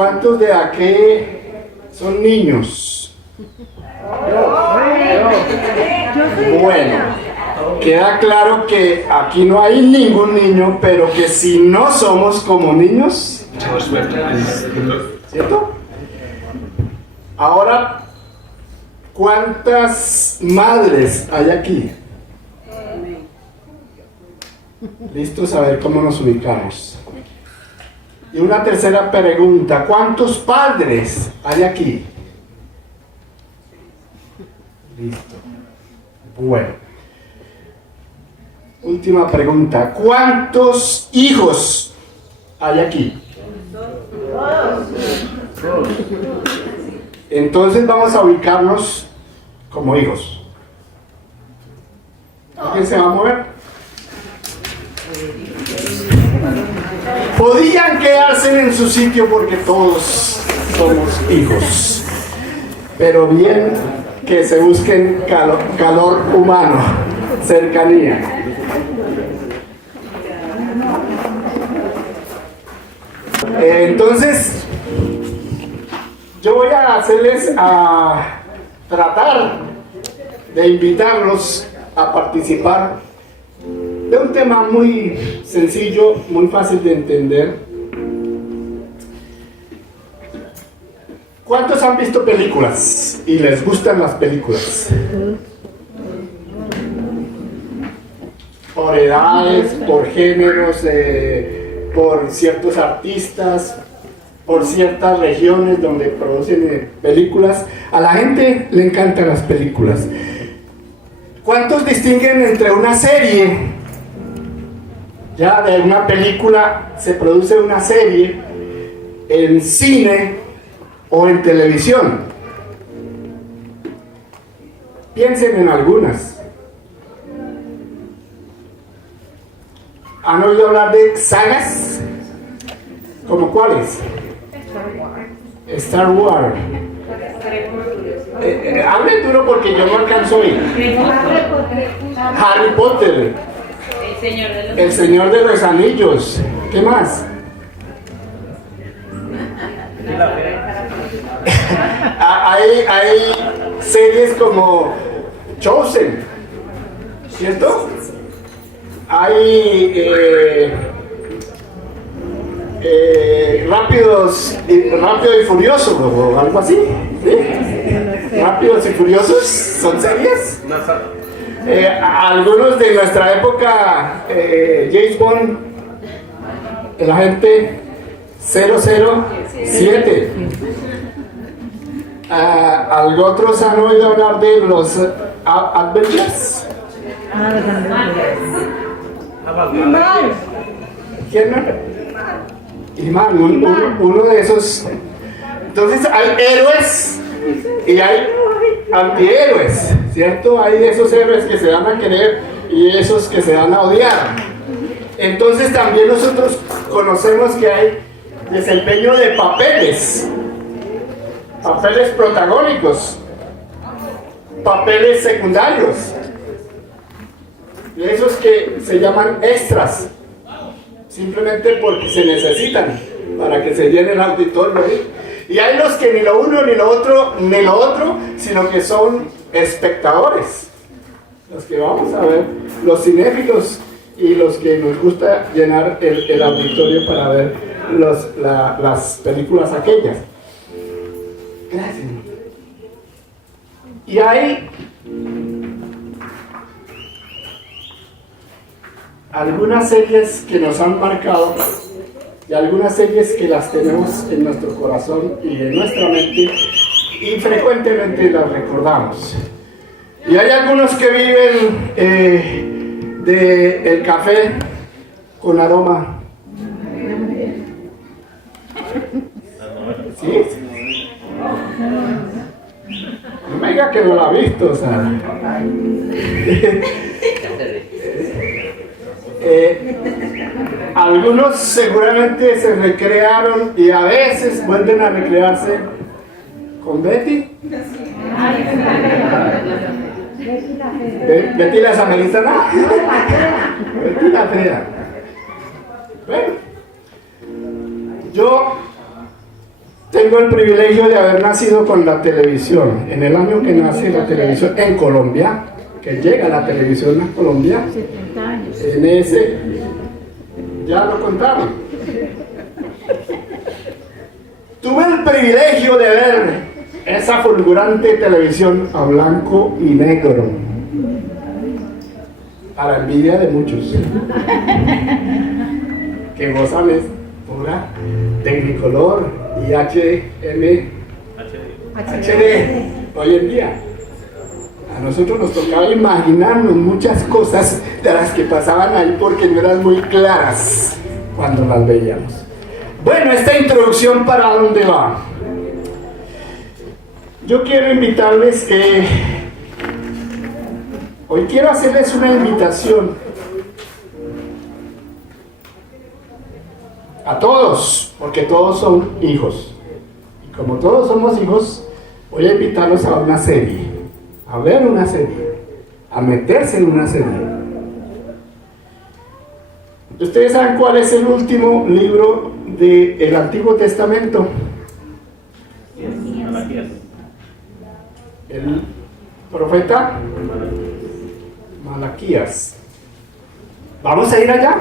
¿Cuántos de aquí son niños? Bueno, queda claro que aquí no hay ningún niño, pero que si no somos como niños, ¿cierto? Ahora, ¿cuántas madres hay aquí? Listos a ver cómo nos ubicamos. Y una tercera pregunta, ¿cuántos padres hay aquí? Listo. Bueno. Última pregunta, ¿cuántos hijos hay aquí? Entonces vamos a ubicarnos como hijos. ¿Alguien se va a mover? Podían quedarse en su sitio porque todos somos hijos, pero bien que se busquen calor humano, cercanía. Entonces, yo voy a hacerles a tratar de invitarlos a participar de un tema muy sencillo, muy fácil de entender. ¿Cuántos han visto películas y les gustan las películas? Por edades, por géneros, por ciertos artistas, por ciertas regiones donde producen películas. A la gente le encantan las películas. ¿Cuántos distinguen entre una serie? Ya de una película se produce una serie en cine o en televisión. Piensen en algunas. ¿Han oído hablar de sagas? ¿Como cuáles? Star Wars. Hable duro porque yo no alcanzo a oír. Harry Potter. El Señor de los Anillos. ¿Qué más? Hay series como Chosen, ¿cierto? Hay Rápido y Furioso o algo así, ¿sí? Rápidos y Furiosos son series. Algunos de nuestra época, James Bond, el agente 007. ¿Otros han oído hablar de los Avengers? ¿Quién no? Iman, uno de esos. Entonces hay héroes y hay antihéroes, ¿cierto? Hay esos héroes que se dan a querer y esos que se dan a odiar. Entonces también nosotros conocemos que hay desempeño de papeles protagónicos, papeles secundarios, de esos que se llaman extras, simplemente porque se necesitan para que se llene el auditorio. Y hay los que ni lo uno, ni lo otro, sino que son espectadores, los que vamos a ver, los cinéfilos y los que nos gusta llenar el auditorio para ver las películas aquellas. Gracias. Y hay algunas series que nos han marcado y algunas series que las tenemos en nuestro corazón y en nuestra mente y frecuentemente las recordamos. Y hay algunos que viven del café con aroma. ¿Sí? No me diga que no la ha visto, o sea. Algunos seguramente se recrearon y a veces vuelven a recrearse con Betty. Betty la Samaritana. Betty la fea. Bueno, yo Tengo el privilegio de haber nacido con la televisión. En el año que nace la televisión en Colombia, que llega la televisión a Colombia, 70 años. en ese, ya lo contaron. Tuve el privilegio de ver esa fulgurante televisión a blanco y negro, para envidia de muchos, que gozan es pura Tecnicolor y HD hoy en día. A nosotros nos tocaba imaginarnos muchas cosas de las que pasaban ahí porque no eran muy claras cuando las veíamos. Bueno, esta introducción, ¿para dónde va? Yo quiero invitarles que hoy quiero hacerles una invitación a todos, porque todos son hijos. Y como todos somos hijos, voy a invitarlos a una serie, a ver una serie, a meterse en una serie. ¿Ustedes saben cuál es el último libro del Antiguo Testamento? El profeta Malaquías. Vamos a ir allá,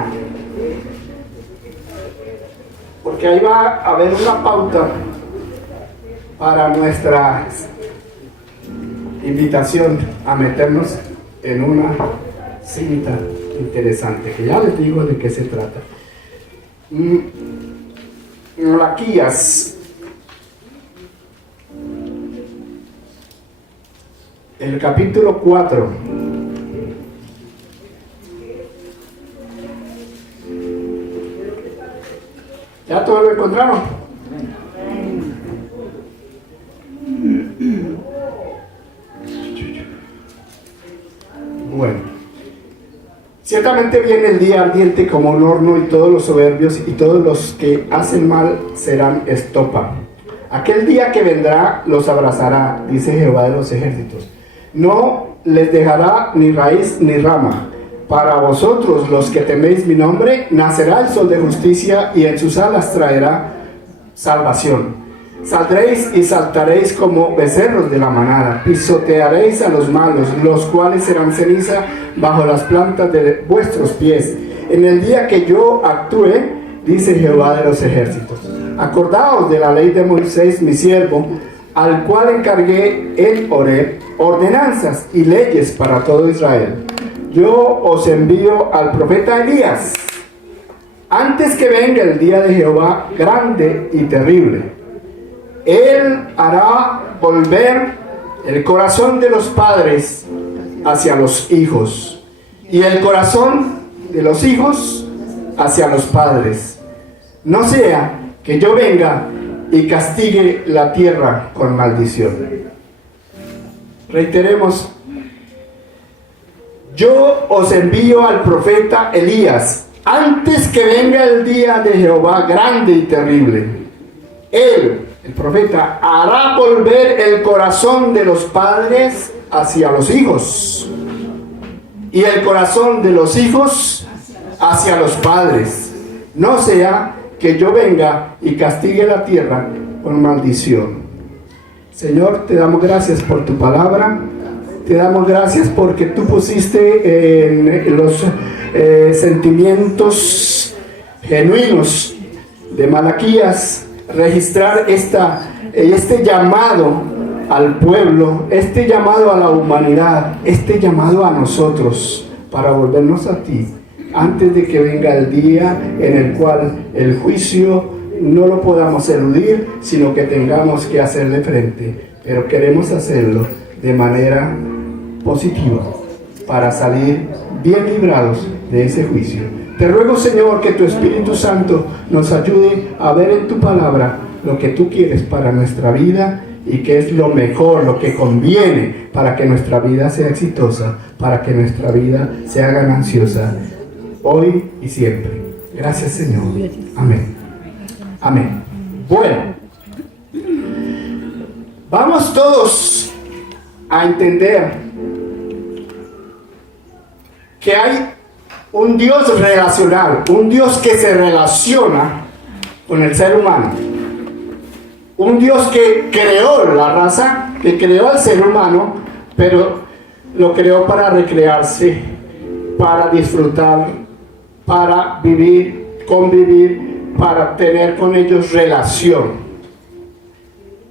porque ahí va a haber una pauta para nuestra invitación a meternos en una cinta interesante, que ya les digo de qué se trata. Malaquías, el capítulo 4. ¿Ya todos lo encontraron? Bueno, ciertamente viene el día ardiente como un horno, y todos los soberbios y todos los que hacen mal serán estopa. Aquel día que vendrá los abrazará, dice Jehová de los ejércitos. No les dejará ni raíz ni rama. Para vosotros, los que teméis mi nombre, nacerá el sol de justicia, y en sus alas traerá salvación. Saldréis y saltaréis como becerros de la manada, pisotearéis a los malos, los cuales serán ceniza bajo las plantas de vuestros pies. En el día que yo actúe, dice Jehová de los ejércitos. Acordaos de la ley de Moisés, mi siervo, al cual encargué en Horeb ordenanzas y leyes para todo Israel. Yo os envío al profeta Elías, antes que venga el día de Jehová grande y terrible. Él hará volver el corazón de los padres hacia los hijos, y el corazón de los hijos hacia los padres. No sea que yo venga y castigue la tierra con maldición. Reiteremos: yo os envío al profeta Elías, antes que venga el día de Jehová grande y terrible. Él, el profeta, hará volver el corazón de los padres hacia los hijos, y el corazón de los hijos hacia los padres. No sea que yo venga y castigue la tierra con maldición. Señor, te damos gracias por tu palabra. Te damos gracias porque tú pusiste en los sentimientos genuinos de Malaquías registrar este llamado al pueblo, este llamado a la humanidad, este llamado a nosotros para volvernos a ti, antes de que venga el día en el cual el juicio no lo podamos eludir, sino que tengamos que hacerle frente. Pero queremos hacerlo de manera positiva, para salir bien librados de ese juicio. Te ruego, Señor, que tu Espíritu Santo nos ayude a ver en tu palabra lo que tú quieres para nuestra vida, y que es lo mejor, lo que conviene para que nuestra vida sea exitosa, para que nuestra vida sea gananciosa, hoy y siempre. Gracias, Señor. Amén. Amén. Bueno, vamos todos a entender que hay un Dios relacional, un Dios que se relaciona con el ser humano. Un Dios que creó la raza, que creó al ser humano, pero lo creó para recrearse, para disfrutar, para vivir, convivir, para tener con ellos relación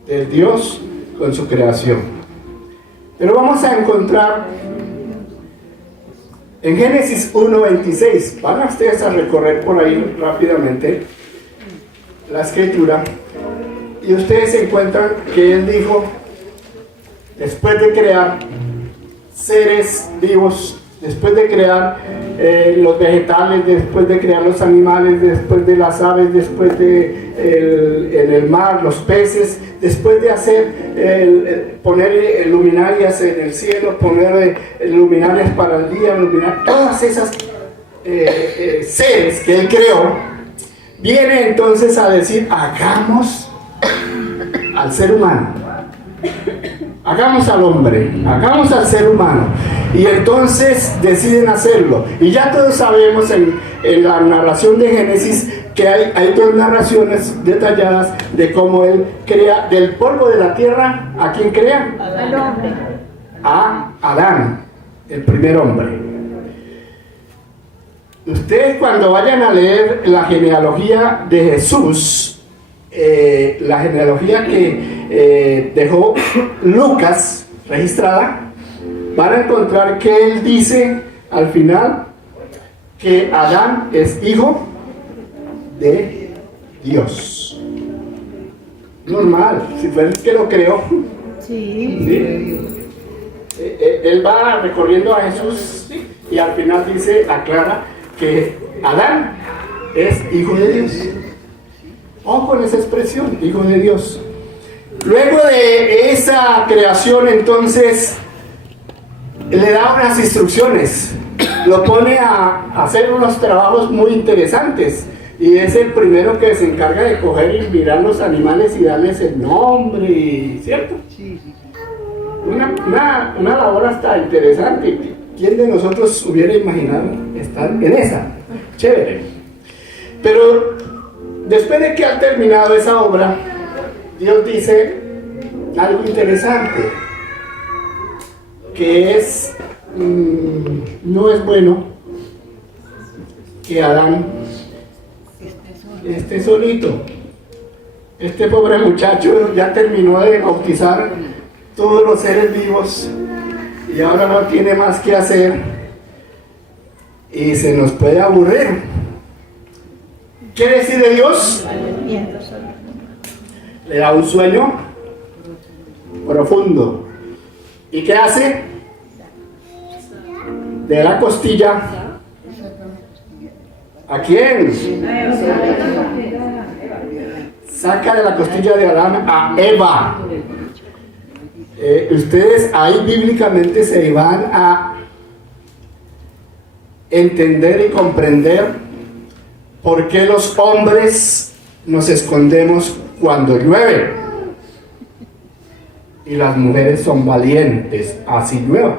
de Dios con su creación. Pero vamos a encontrar en Génesis 1:26, van a ustedes a recorrer por ahí rápidamente la escritura, y ustedes encuentran que él dijo, después de crear seres vivos, después de crear los vegetales, después de crear los animales, después de las aves, después de en el mar, los peces, después de hacer poner luminarias en el cielo, poner luminarias para el día, todas esas seres que él creó, viene entonces a decir, hagamos al ser humano, hagamos al hombre, hagamos al ser humano. Y entonces deciden hacerlo. Y ya todos sabemos en la narración de Génesis que hay dos narraciones detalladas de cómo él crea del polvo de la tierra. ¿A quién crea? Al hombre. A Adán, el primer hombre. Ustedes cuando vayan a leer la genealogía de Jesús, la genealogía que dejó Lucas registrada, van a encontrar que él dice al final que Adán es hijo de Dios. Normal, si fue el que lo creó. Sí. Él va recorriendo a Jesús y al final dice, aclara que Adán es hijo de Dios. Ojo con esa expresión, hijo de Dios. Luego de esa creación, entonces le da unas instrucciones, lo pone a hacer unos trabajos muy interesantes, y es el primero que se encarga de coger y mirar los animales y darles el nombre, ¿cierto? Sí. Una labor hasta interesante. ¿Quién de nosotros hubiera imaginado estar en esa? Chévere. Pero después de que ha terminado esa obra, Dios dice algo interesante, que es, no es bueno que Adán esté solito. Este pobre muchacho ya terminó de bautizar todos los seres vivos y ahora no tiene más que hacer y se nos puede aburrir. ¿Qué decide Dios? Le da un sueño profundo. ¿Y qué hace? De la costilla. ¿A quién? Saca de la costilla de Adán a Eva. Ustedes ahí bíblicamente se van a entender y comprender por qué los hombres nos escondemos cuando llueve y las mujeres son valientes, así llueva.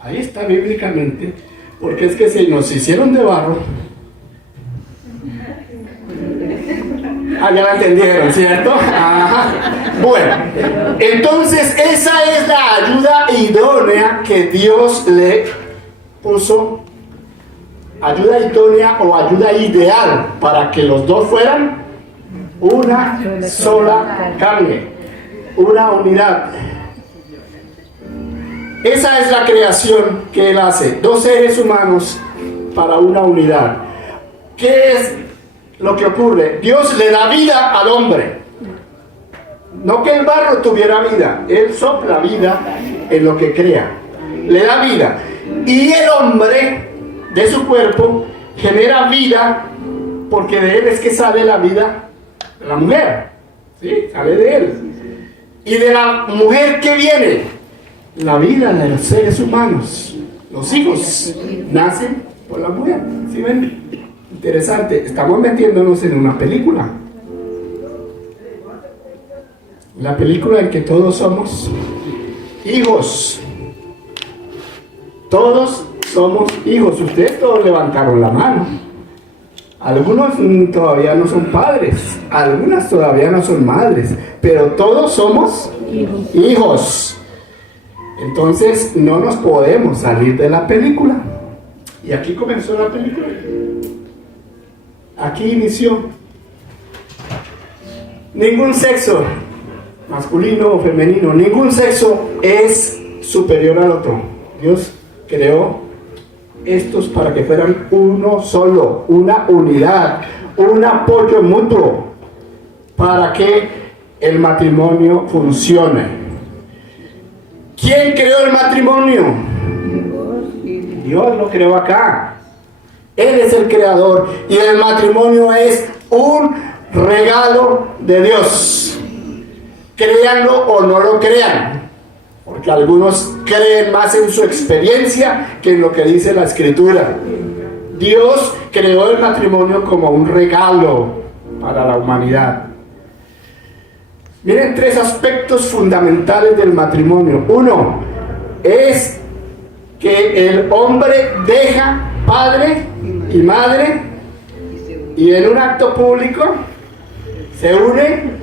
Ahí está bíblicamente, porque es que si nos hicieron de barro, ya la entendieron, ¿cierto? Ajá. Bueno, entonces esa es la ayuda idónea que Dios le puso, ayuda idónea o ayuda ideal para que los dos fueran una sola carne, una unidad. Esa es la creación que Él hace, dos seres humanos para una unidad. ¿Qué es lo que ocurre? Dios le da vida al hombre. No que el barro tuviera vida, Él sopla vida en lo que crea, le da vida. Y el hombre de su cuerpo genera vida, porque de él es que sale la vida de la mujer, ¿sí? Sale de él. Y de la mujer, ¿qué viene? La vida de los seres humanos. Los hijos nacen por la mujer. ¿Sí ven? Interesante. Estamos metiéndonos en una película. La película en que todos somos hijos. Todos somos hijos. Ustedes todos levantaron la mano. Algunos todavía no son padres, algunas todavía no son madres, pero todos somos hijos. Entonces no nos podemos salir de la película. Y aquí comenzó la película. Aquí inició. Ningún sexo, masculino o femenino, ningún sexo es superior al otro. Dios creó estos para que fueran uno solo, una unidad, un apoyo mutuo, para que el matrimonio funcione. ¿Quién creó el matrimonio? Dios lo creó acá. Él es el creador y el matrimonio es un regalo de Dios. Créanlo o no lo crean, porque algunos creen más en su experiencia que en lo que dice la Escritura. Dios creó el matrimonio como un regalo para la humanidad. Miren 3 aspectos fundamentales del matrimonio. Uno es que el hombre deja padre y madre y en un acto público se une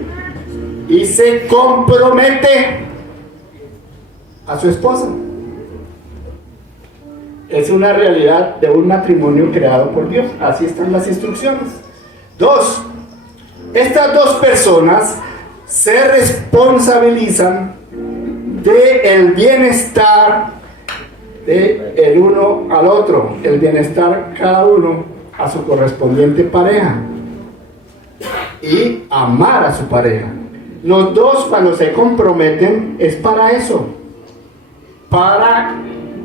y se compromete a su esposa. Es una realidad de un matrimonio creado por Dios. Así están las instrucciones. 2. Estas 2 personas se responsabilizan del bienestar del uno al otro, el bienestar cada uno a su correspondiente pareja y amar a su pareja. Los 2 cuando se comprometen es para eso, para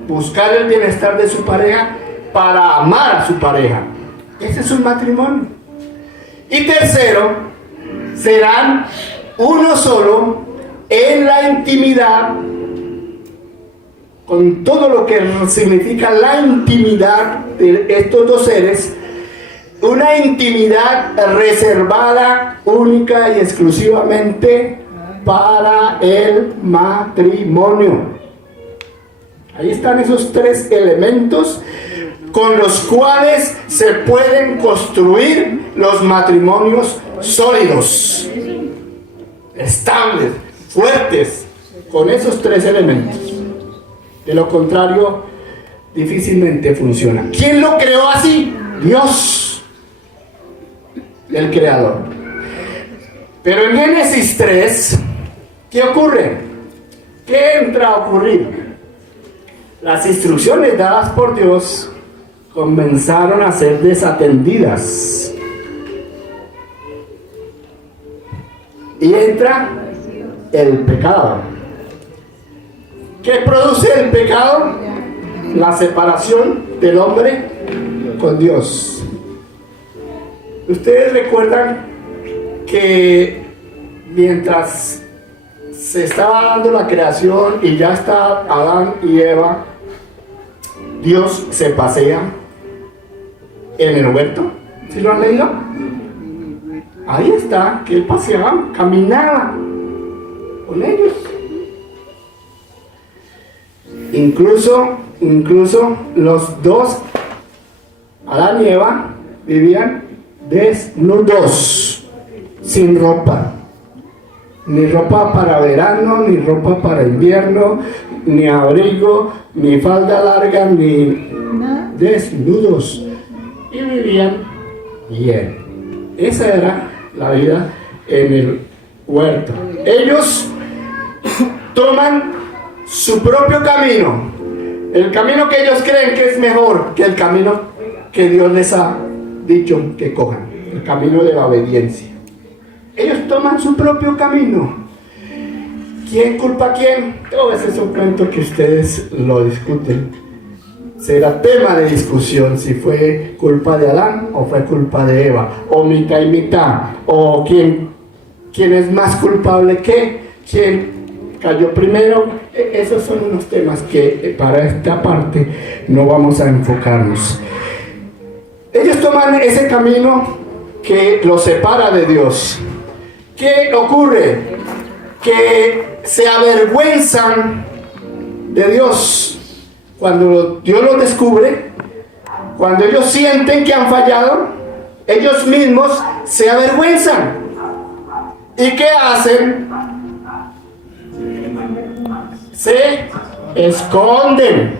buscar el bienestar de su pareja, para amar a su pareja. Ese es un matrimonio. Y tercero, serán uno solo en la intimidad, con todo lo que significa la intimidad de estos 2 seres, una intimidad reservada única y exclusivamente para el matrimonio. Ahí están esos 3 elementos con los cuales se pueden construir los matrimonios sólidos, estables, fuertes, con esos 3 elementos. De lo contrario, difícilmente funciona. ¿Quién lo creó así? Dios, el creador. Pero en Génesis 3, ¿qué ocurre? ¿Qué entra a ocurrir? Las instrucciones dadas por Dios comenzaron a ser desatendidas. Y entra el pecado. ¿Qué produce el pecado? La separación del hombre con Dios. Ustedes recuerdan que mientras se estaba dando la creación y ya está Adán y Eva, Dios se pasea en el huerto. ¿Sí lo han leído? Ahí está, que él paseaba, caminaba con ellos. Incluso los 2, Adán y Eva, vivían desnudos, sin ropa. Ni ropa para verano, ni ropa para invierno, ni abrigo, ni falda larga, ni desnudos. Y vivían bien. Esa era la vida en el huerto. Ellos toman su propio camino, el camino que ellos creen que es mejor que el camino que Dios les ha dicho que cojan, el camino de la obediencia. Ellos toman su propio camino. ¿Quién culpa a quién? Todo ese es un cuento que ustedes lo discuten. Será tema de discusión si fue culpa de Adán o fue culpa de Eva, o mitad y mitad, o quién es más culpable que quién cayó primero. Esos son unos temas que para esta parte no vamos a enfocarnos. Ellos toman ese camino que los separa de Dios. ¿Qué ocurre? Que se avergüenzan de Dios. Cuando Dios los descubre, cuando ellos sienten que han fallado, ellos mismos se avergüenzan. ¿Y qué hacen? Se esconden.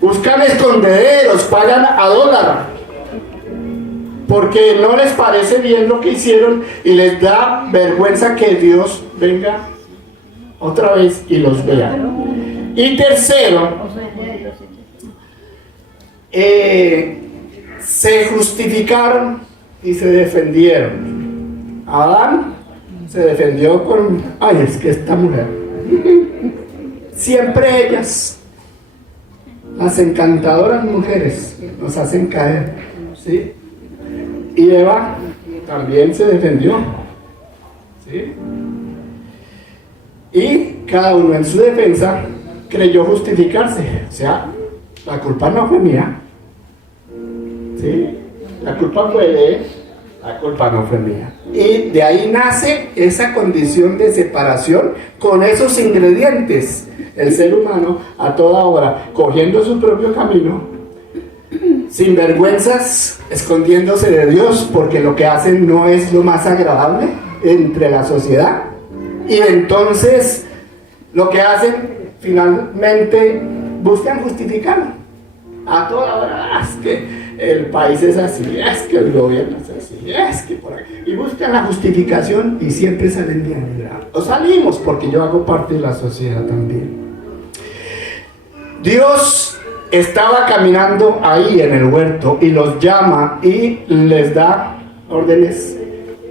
Buscan escondederos, pagan a dólar. Porque no les parece bien lo que hicieron y les da vergüenza que Dios venga otra vez y los vea. Y tercero, se justificaron y se defendieron. Adán se defendió con, ay, es que esta mujer, siempre ellas, las encantadoras mujeres, nos hacen caer, ¿sí? Y Eva también se defendió, ¿sí? Y cada uno en su defensa creyó justificarse. O sea, la culpa no fue mía, ¿sí? La culpa fue de él, la culpa no fue mía. Y de ahí nace esa condición de separación con esos ingredientes. El ser humano a toda hora cogiendo su propio camino, sin vergüenzas, escondiéndose de Dios, porque lo que hacen no es lo más agradable entre la sociedad. Y entonces lo que hacen finalmente buscan justificarlo a toda hora. Es que el país es así, es que el gobierno es así, es que por aquí. Y buscan la justificación y siempre salen bien. O salimos porque yo hago parte de la sociedad también. Dios estaba caminando ahí en el huerto y los llama y les da órdenes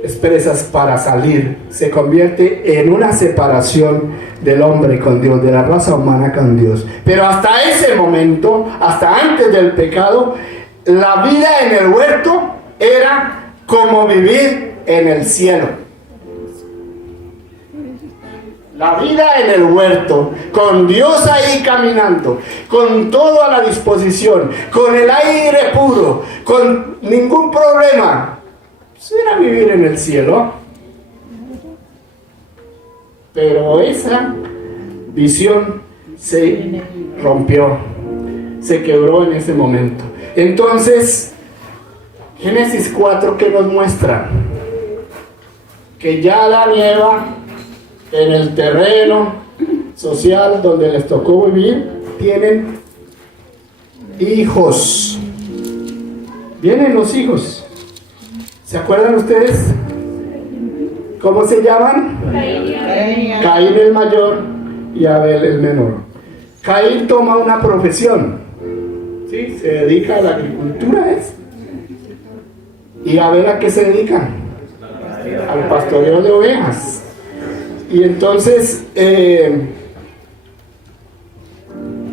expresas para salir. Se convierte en una separación del hombre con Dios, de la raza humana con Dios. Pero hasta ese momento, hasta antes del pecado, la vida en el huerto era como vivir en el cielo. La vida en el huerto, con Dios ahí caminando, con todo a la disposición, con el aire puro, con ningún problema. Eso era vivir en el cielo. Pero esa visión se rompió, se quebró en ese momento. Entonces, Génesis 4, ¿qué nos muestra? Que ya Adán y Eva, en el terreno social donde les tocó vivir, tienen hijos. Vienen los hijos. ¿Se acuerdan ustedes? ¿Cómo se llaman? Caín el mayor y Abel el menor. Caín toma una profesión, ¿sí? Se dedica a la agricultura, ¿es? ¿Y Abel a qué se dedica? Al pastoreo de ovejas. Y entonces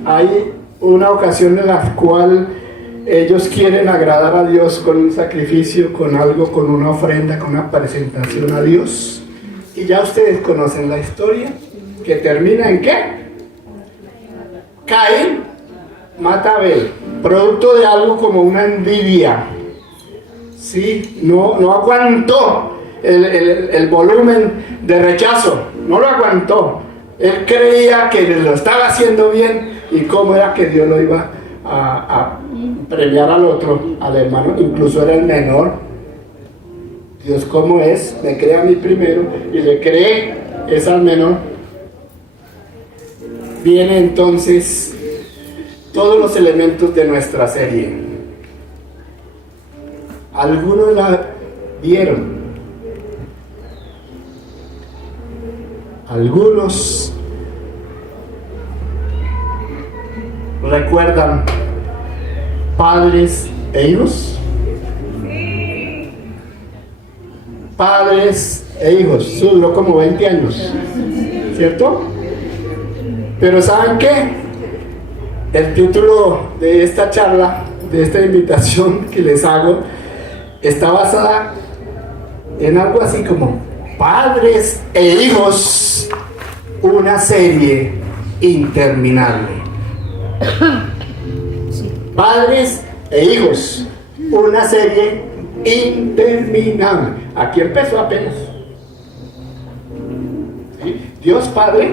hay una ocasión en la cual ellos quieren agradar a Dios con un sacrificio, con algo, con una ofrenda, con una presentación a Dios. Y ya ustedes conocen la historia, que termina en ¿qué? Caín mata a Abel, producto de algo como una envidia. Sí, no aguantó el volumen de rechazo, no lo aguantó. Él creía que lo estaba haciendo bien y cómo era que Dios lo iba a premiar al otro, al hermano, incluso era el menor. Dios, ¿cómo es? Me crea a mí primero y le cree es al menor. Viene entonces todos los elementos de nuestra serie. Algunos la vieron, algunos recuerdan padres e hijos. Padres e hijos, eso duró como 20 años, ¿cierto? Pero ¿saben qué? El título de esta charla, de esta invitación que les hago, está basada en algo así como Padres e hijos, una serie interminable. Padres e hijos, una serie interminable. Aquí empezó apenas. ¿Sí? Dios Padre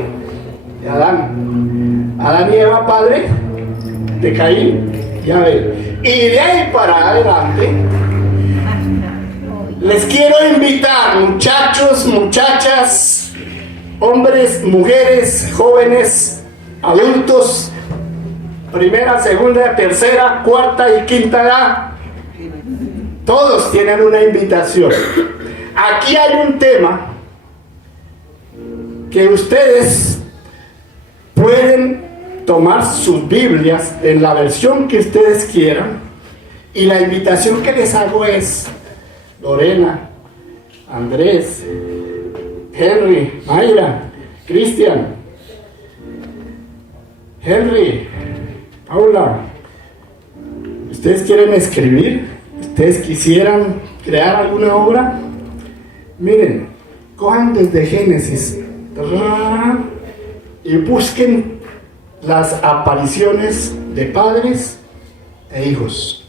de Adán, Adán y Eva Padre de Caín y Abel. Y de ahí para adelante Les quiero invitar, muchachos, muchachas, hombres, mujeres, jóvenes, adultos, primera, segunda, tercera, cuarta y quinta edad. Todos tienen una invitación. Aquí hay un tema que ustedes pueden tomar sus Biblias en la versión que ustedes quieran, y la invitación que les hago es: Lorena, Andrés, Henry, Mayra, Cristian, Henry, Paula, ¿ustedes quieren escribir? ¿Ustedes quisieran crear alguna obra? Miren, cojan desde Génesis y busquen las apariciones de padres e hijos.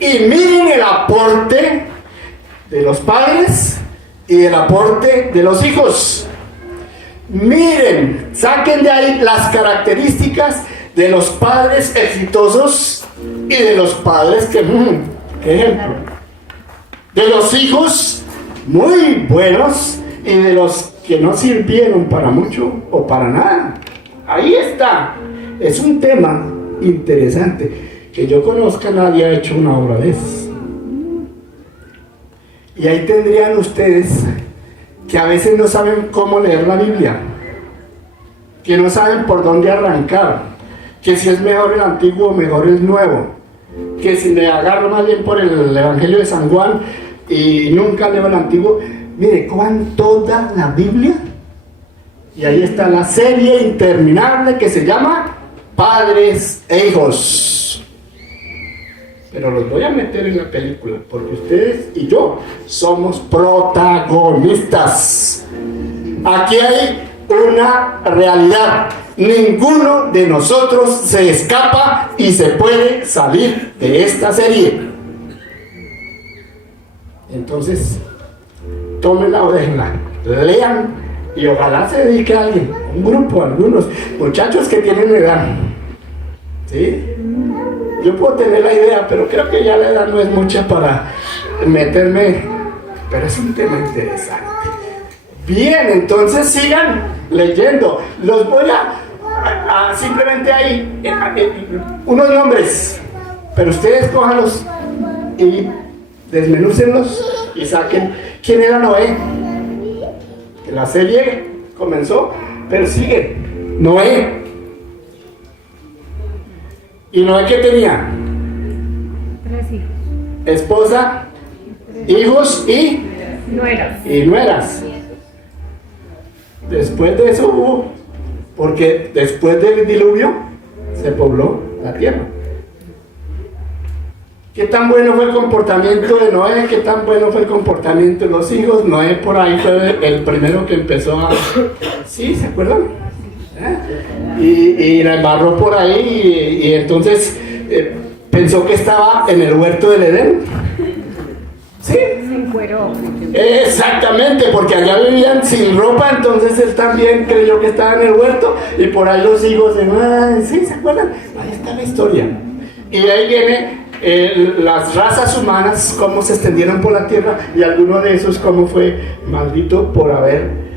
Y miren el aporte de los padres y el aporte de los hijos. Miren, saquen de ahí las características de los padres exitosos y de los padres que, qué ejemplo, de los hijos muy buenos y de los que no sirvieron para mucho o para nada. Ahí está. Es un tema interesante. Que yo conozca, nadie ha hecho una obra de esas. Y ahí tendrían ustedes que a veces no saben cómo leer la Biblia, que no saben por dónde arrancar, que si es mejor el antiguo o mejor el nuevo, que si me agarro más bien por el Evangelio de San Juan y nunca leo el antiguo. Mire, cojan toda la Biblia y ahí está la serie interminable que se llama Padres e Hijos. Pero los voy a meter en la película, porque ustedes y yo somos protagonistas. Aquí hay una realidad. Ninguno de nosotros se escapa y se puede salir de esta serie. Entonces, tómenla o déjenla, lean y ojalá se dedique a alguien, un grupo, algunos muchachos que tienen edad. ¿Sí? Yo puedo tener la idea, pero creo que ya la edad no es mucha para meterme, pero es un tema interesante. Bien, entonces sigan leyendo. Los voy a simplemente ahí, unos nombres, pero ustedes cójanlos y desmenúcenlos y saquen quién era Noé. La serie comenzó, pero sigue. Noé. ¿Y Noé qué tenía? 3 hijos. Esposa, hijos y nueras. Después de eso hubo, porque después del diluvio se pobló la tierra. ¿Qué tan bueno fue el comportamiento de Noé? ¿Qué tan bueno fue el comportamiento de los hijos? Noé por ahí fue el primero que empezó a... ¿Sí? ¿Se acuerdan? Y la embarró por ahí y entonces pensó que estaba en el huerto del Edén. ¿Sí? Se encueró. Exactamente, porque allá vivían sin ropa, entonces él también creyó que estaba en el huerto y por ahí los hijos de... ¿Sí? ¿Se acuerdan? Ahí está la historia. Y de ahí viene las razas humanas, cómo se extendieron por la tierra, y alguno de esos cómo fue maldito por haber...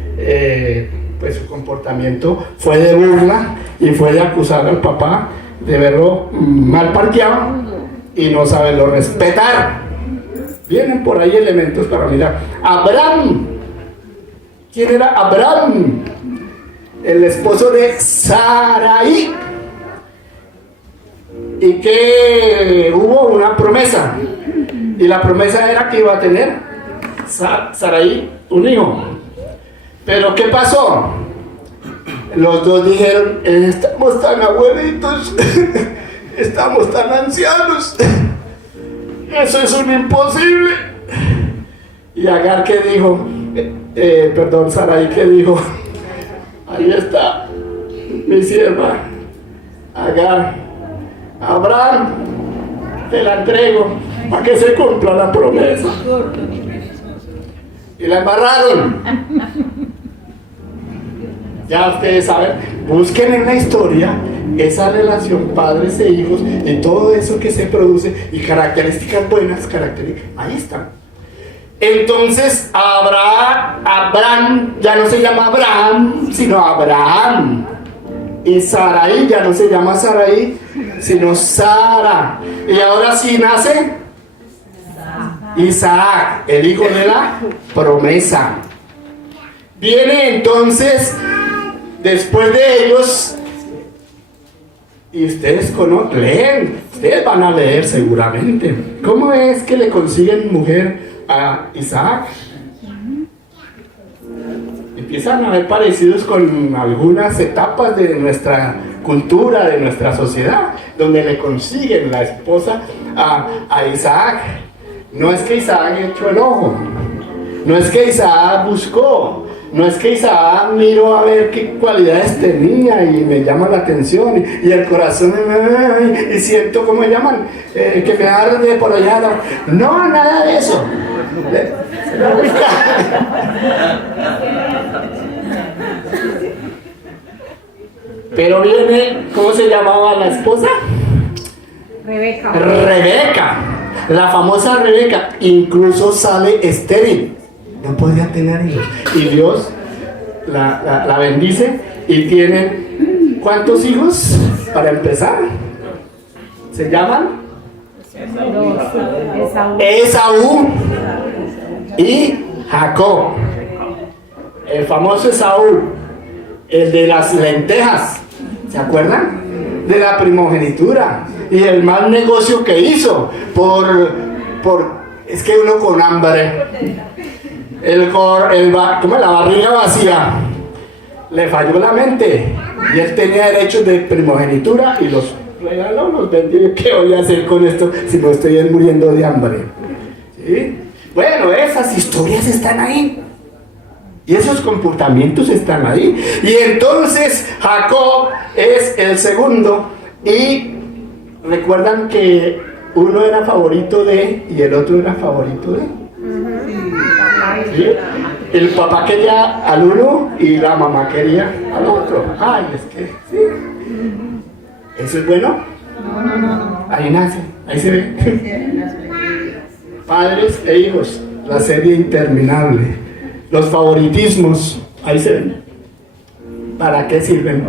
pues su comportamiento fue de burla y fue de acusar al papá de verlo mal parqueado y no saberlo respetar. Vienen por ahí elementos para mirar. Abraham. ¿Quién era Abraham? El esposo de Sarai. Y que hubo una promesa. Y la promesa era que iba a tener Sarai un hijo. Pero ¿qué pasó? Los dos dijeron, estamos tan abuelitos, estamos tan ancianos, eso es un imposible. Y Agar, ¿qué dijo? Sarai, ¿qué dijo? Ahí está mi sierva Agar. Abraham, te la entrego para que se cumpla la promesa. Y la embarraron. Ya ustedes saben, busquen en la historia esa relación padres e hijos y todo eso que se produce y características buenas, ahí están. Entonces Abraham ya no se llama Abraham, sino Abraham. Y Sarai ya no se llama Sarai, sino Sara. Y ahora sí nace Isaac, el hijo de la promesa. Viene entonces, después de ellos, y ustedes leen, ustedes van a leer seguramente. ¿Cómo es que le consiguen mujer a Isaac? Empiezan a haber parecidos con algunas etapas de nuestra cultura, de nuestra sociedad, donde le consiguen la esposa a Isaac. No es que Isaac echó el ojo, no es que Isaac buscó, no es que Isaac miró a ver qué cualidades tenía y me llama la atención y el corazón y siento como llaman, que me arde por allá. No, nada de eso. Pero viene, ¿cómo se llamaba la esposa? Rebeca. Rebeca, la famosa Rebeca, incluso sale estéril, no podía tener hijos. Y Dios la bendice y tienen, ¿cuántos hijos? Para empezar, se llaman Esaú y Jacob. El famoso Esaú, el de las lentejas, ¿se acuerdan? De la primogenitura y el mal negocio que hizo es que uno con hambre, como la barriga vacía, le falló la mente y él tenía derechos de primogenitura y los regaló, los vendió. ¿Qué voy a hacer con esto si no estoy muriendo de hambre? ¿Sí? Bueno, esas historias están ahí. Y esos comportamientos están ahí. Y entonces Jacob es el segundo. Y recuerdan que uno era favorito de y el otro era favorito de. ¿Sí? El papá quería al uno y la mamá quería al otro. Ay, es que sí. ¿Eso es bueno? No. Ahí nace, ahí se ve. Padres e hijos, la serie interminable. Los favoritismos, ahí se ven. ¿Para qué sirven?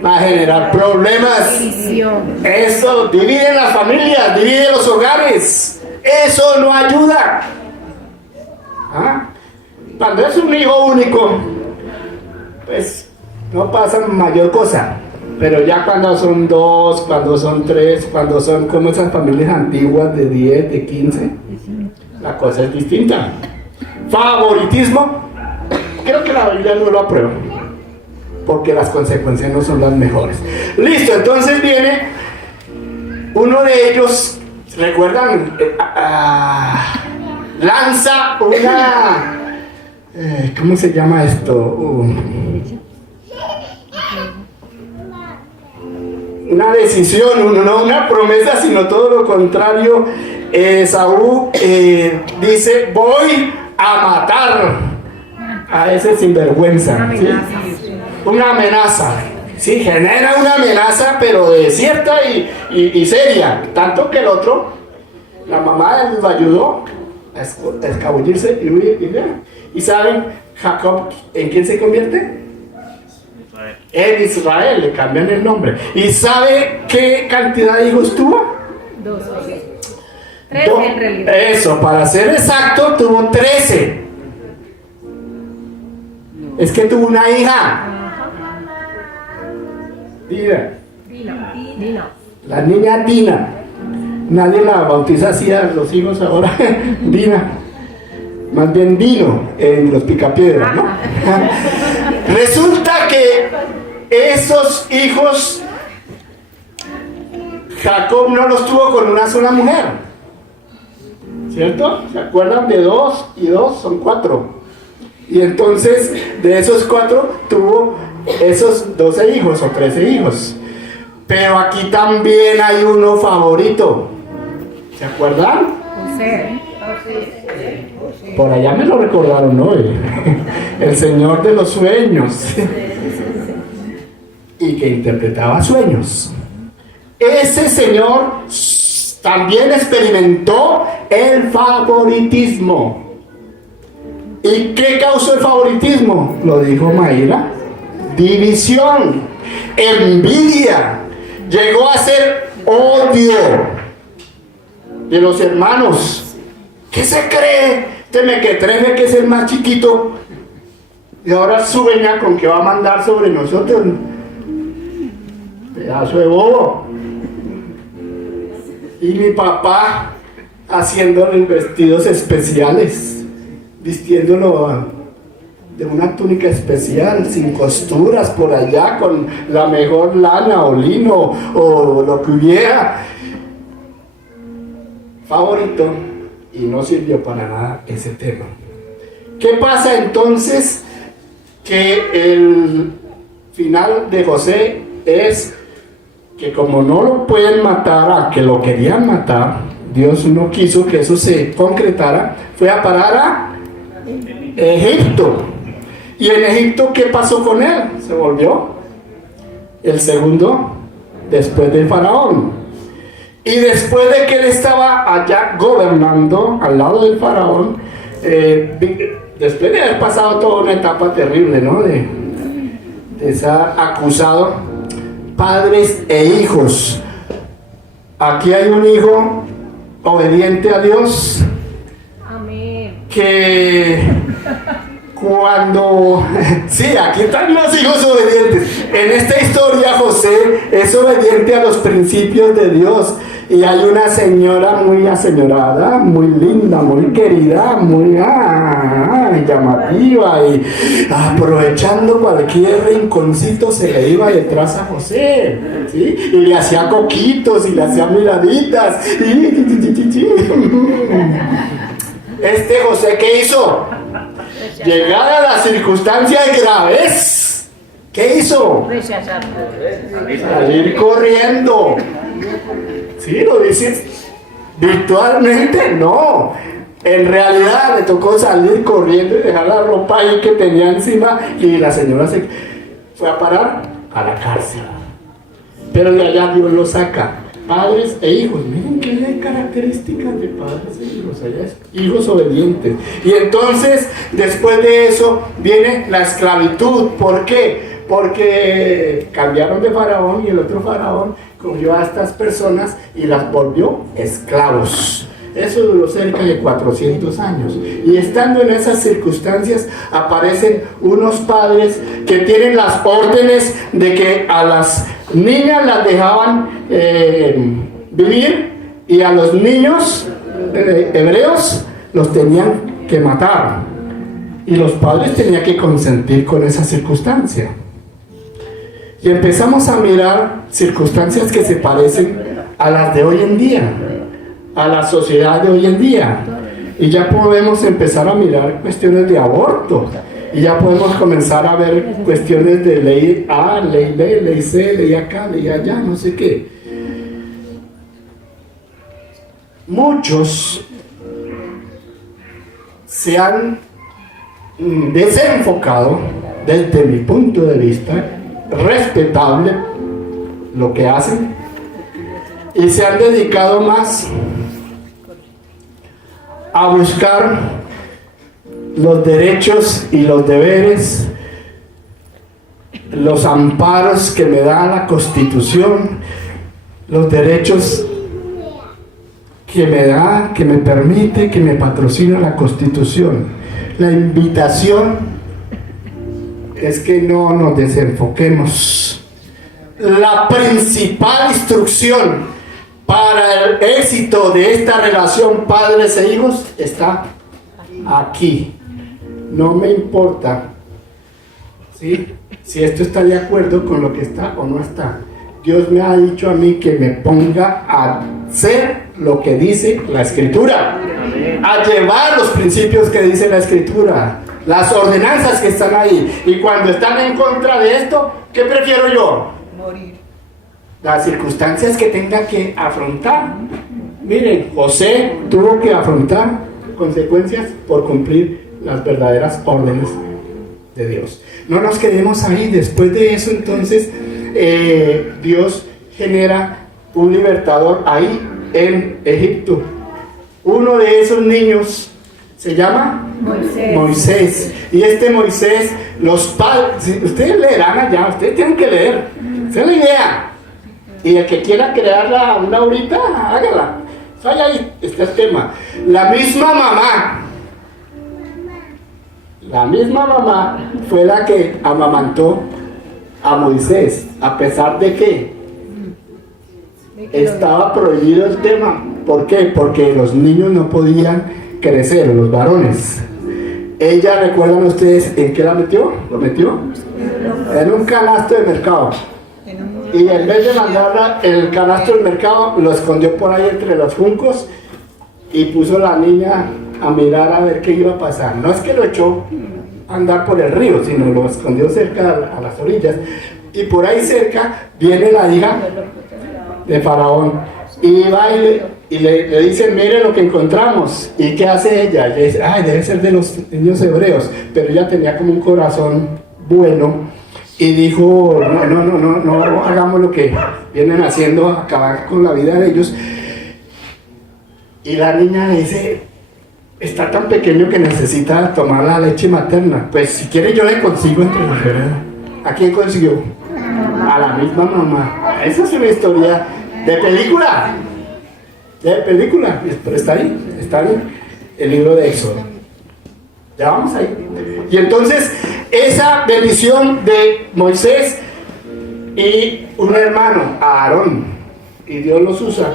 Para generar problemas. Eso divide las familias, divide los hogares. Eso no ayuda. Cuando es un hijo único, pues no pasa mayor cosa. Pero ya cuando son dos, cuando son tres, cuando son como esas familias antiguas de 10, de 15, la cosa es distinta. Favoritismo, creo que la Biblia no lo aprueba, porque las consecuencias no son las mejores. Listo, entonces viene uno de ellos, ¿recuerdan? Lanza una... ¿cómo se llama esto? Una decisión, no una promesa, sino todo lo contrario. Esaú dice: voy a matar a ese sinvergüenza. ¿Sí? Una amenaza. Sí, genera una amenaza, pero cierta y seria. Tanto que el otro, la mamá lo ayudó a escabullirse y huir. ¿Y saben Jacob en quién se convierte? En Israel, le cambian el nombre. ¿Y sabe qué cantidad de hijos tuvo? 13 en realidad. Eso, para ser exacto, tuvo 13. Es que tuvo una hija. Dina. La niña Dina. Nadie la bautiza así a los hijos ahora. Dina. Más bien Dino en los Picapiedras, ¿no? Resulta que esos hijos Jacob no los tuvo con una sola mujer, ¿cierto? ¿Se acuerdan? De 2 y 2 son 4. Y entonces de esos 4 tuvo esos 12 hijos o 13 hijos. Pero aquí también hay uno favorito. ¿Se acuerdan? José. Por allá me lo recordaron hoy. El señor de los sueños. Y que interpretaba sueños. Ese señor también experimentó el favoritismo. ¿Y qué causó el favoritismo? Lo dijo Mayra. División, envidia, llegó a ser odio de los hermanos. ¿Qué se cree? Este mequetrefe que es el más chiquito y ahora sueña con que va a mandar sobre nosotros. Pedazo de bobo. Y mi papá haciéndole vestidos especiales, vistiéndolo de una túnica especial, sin costuras, por allá, con la mejor lana o lino o lo que hubiera. Favorito, y no sirvió para nada ese tema. ¿Qué pasa entonces? Que el final de José es que como no lo pueden matar, a que lo querían matar, Dios no quiso que eso se concretara, fue a parar a Egipto. ¿Y en Egipto qué pasó con él? Se volvió el segundo después del faraón. Y después de que él estaba allá gobernando al lado del faraón, después de haber pasado toda una etapa terrible, ¿no? De ser acusado, padres e hijos. Aquí hay un hijo obediente a Dios. Amén. Que cuando... Sí, aquí están los hijos obedientes. En esta historia José es obediente a los principios de Dios. Y hay una señora muy aseñorada, muy linda, muy querida, muy llamativa, y aprovechando cualquier rinconcito se le iba detrás a José, ¿sí? Y le hacía coquitos y le hacía miraditas. Este José, ¿qué hizo? Llegada a las circunstancias graves, ¿qué hizo? Salir corriendo. ¿Sí lo dices virtualmente? No. En realidad le tocó salir corriendo y dejar la ropa ahí que tenía encima, y la señora se fue a parar a la cárcel. Pero de allá Dios lo saca. Padres e hijos. Miren qué características de padres e hijos. Allá es hijos obedientes. Y entonces, después de eso, viene la esclavitud. ¿Por qué? Porque cambiaron de faraón y el otro faraón cogió a estas personas y las volvió esclavos. Eso duró cerca de 400 años. Y estando en esas circunstancias, aparecen unos padres que tienen las órdenes de que a las niñas las dejaban vivir, y a los niños hebreos los tenían que matar. Y los padres tenían que consentir con esa circunstancia. Y empezamos a mirar circunstancias que se parecen a las de hoy en día, a la sociedad de hoy en día. Y ya podemos empezar a mirar cuestiones de aborto. Y ya podemos comenzar a ver cuestiones de ley A, ley B, ley C, ley acá, ley allá, no sé qué. Muchos se han desenfocado, desde mi punto de vista, respetable lo que hacen, y se han dedicado más a buscar los derechos y los deberes, los amparos que me da la Constitución, los derechos que me da, que me permite, que me patrocina la Constitución. La invitación es que no nos desenfoquemos. La principal instrucción para el éxito de esta relación padres e hijos está aquí. No me importa, ¿sí?, si esto está de acuerdo con lo que está o no está. Dios me ha dicho a mí que me ponga a hacer lo que dice la Escritura, a llevar los principios que dice la Escritura, las ordenanzas que están ahí. Y cuando están en contra de esto, ¿qué prefiero yo? Morir. Las circunstancias que tenga que afrontar. Miren, José tuvo que afrontar consecuencias por cumplir las verdaderas órdenes de Dios. No nos quedemos ahí. Después de eso, entonces, Dios genera un libertador ahí en Egipto. Uno de esos niños se llama Moisés. Y este Moisés, los padres, ustedes leerán allá, ustedes tienen que leer. Esa es la idea. Y el que quiera crearla una horita, hágala. Vaya ahí, este es el tema. La misma mamá fue la que amamantó a Moisés, a pesar de que estaba prohibido el tema. ¿Por qué? Porque los niños no podían crecer, los varones. Ella, ¿recuerdan ustedes en qué la metió? ¿Lo metió? En un canasto de mercado. Y en vez de mandarla en el canasto del mercado, lo escondió por ahí entre los juncos y puso a la niña a mirar a ver qué iba a pasar. No es que lo echó a andar por el río, sino lo escondió cerca a las orillas. Y por ahí cerca viene la hija de Faraón. Y va y le dice, mire lo que encontramos. ¿Y qué hace ella? Ella dice, ay, debe ser de los niños hebreos. Pero ella tenía como un corazón bueno. Y dijo, no hagamos lo que vienen haciendo, acabar con la vida de ellos. Y la niña le dice, está tan pequeño que necesita tomar la leche materna. Pues si quiere yo le consigo entre los herederos. ¿A quién consiguió? A la misma mamá. Esa es una historia de película. Pero está ahí, el libro de Éxodo. Ya vamos ahí. Y entonces, esa bendición de Moisés y un hermano, a Aarón, y Dios los usa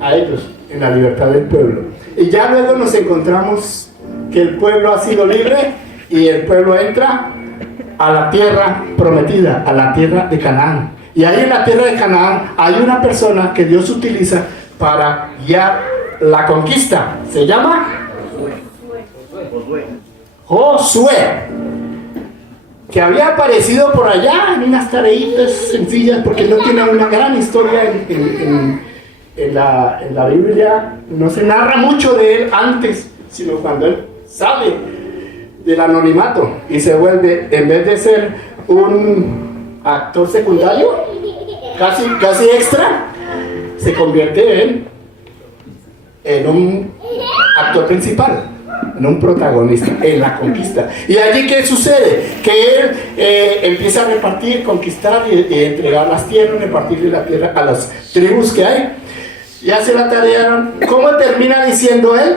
a ellos en la libertad del pueblo. Y ya luego nos encontramos que el pueblo ha sido libre y el pueblo entra a la tierra prometida, a la tierra de Canaán. Y ahí en la tierra de Canaán hay una persona que Dios utiliza para guiar la conquista. Se llama Josué, que había aparecido por allá en unas tareitas sencillas, porque no tiene una gran historia en la Biblia. No se narra mucho de él antes, sino cuando él sale del anonimato y se vuelve, en vez de ser un actor secundario, casi extra, se convierte en un actor principal, en un protagonista, en la conquista. Y allí, ¿qué sucede? Que él empieza a repartir, conquistar y entregar las tierras, repartirle la tierra a las tribus que hay, y hace la tarea. ¿Cómo termina diciendo él?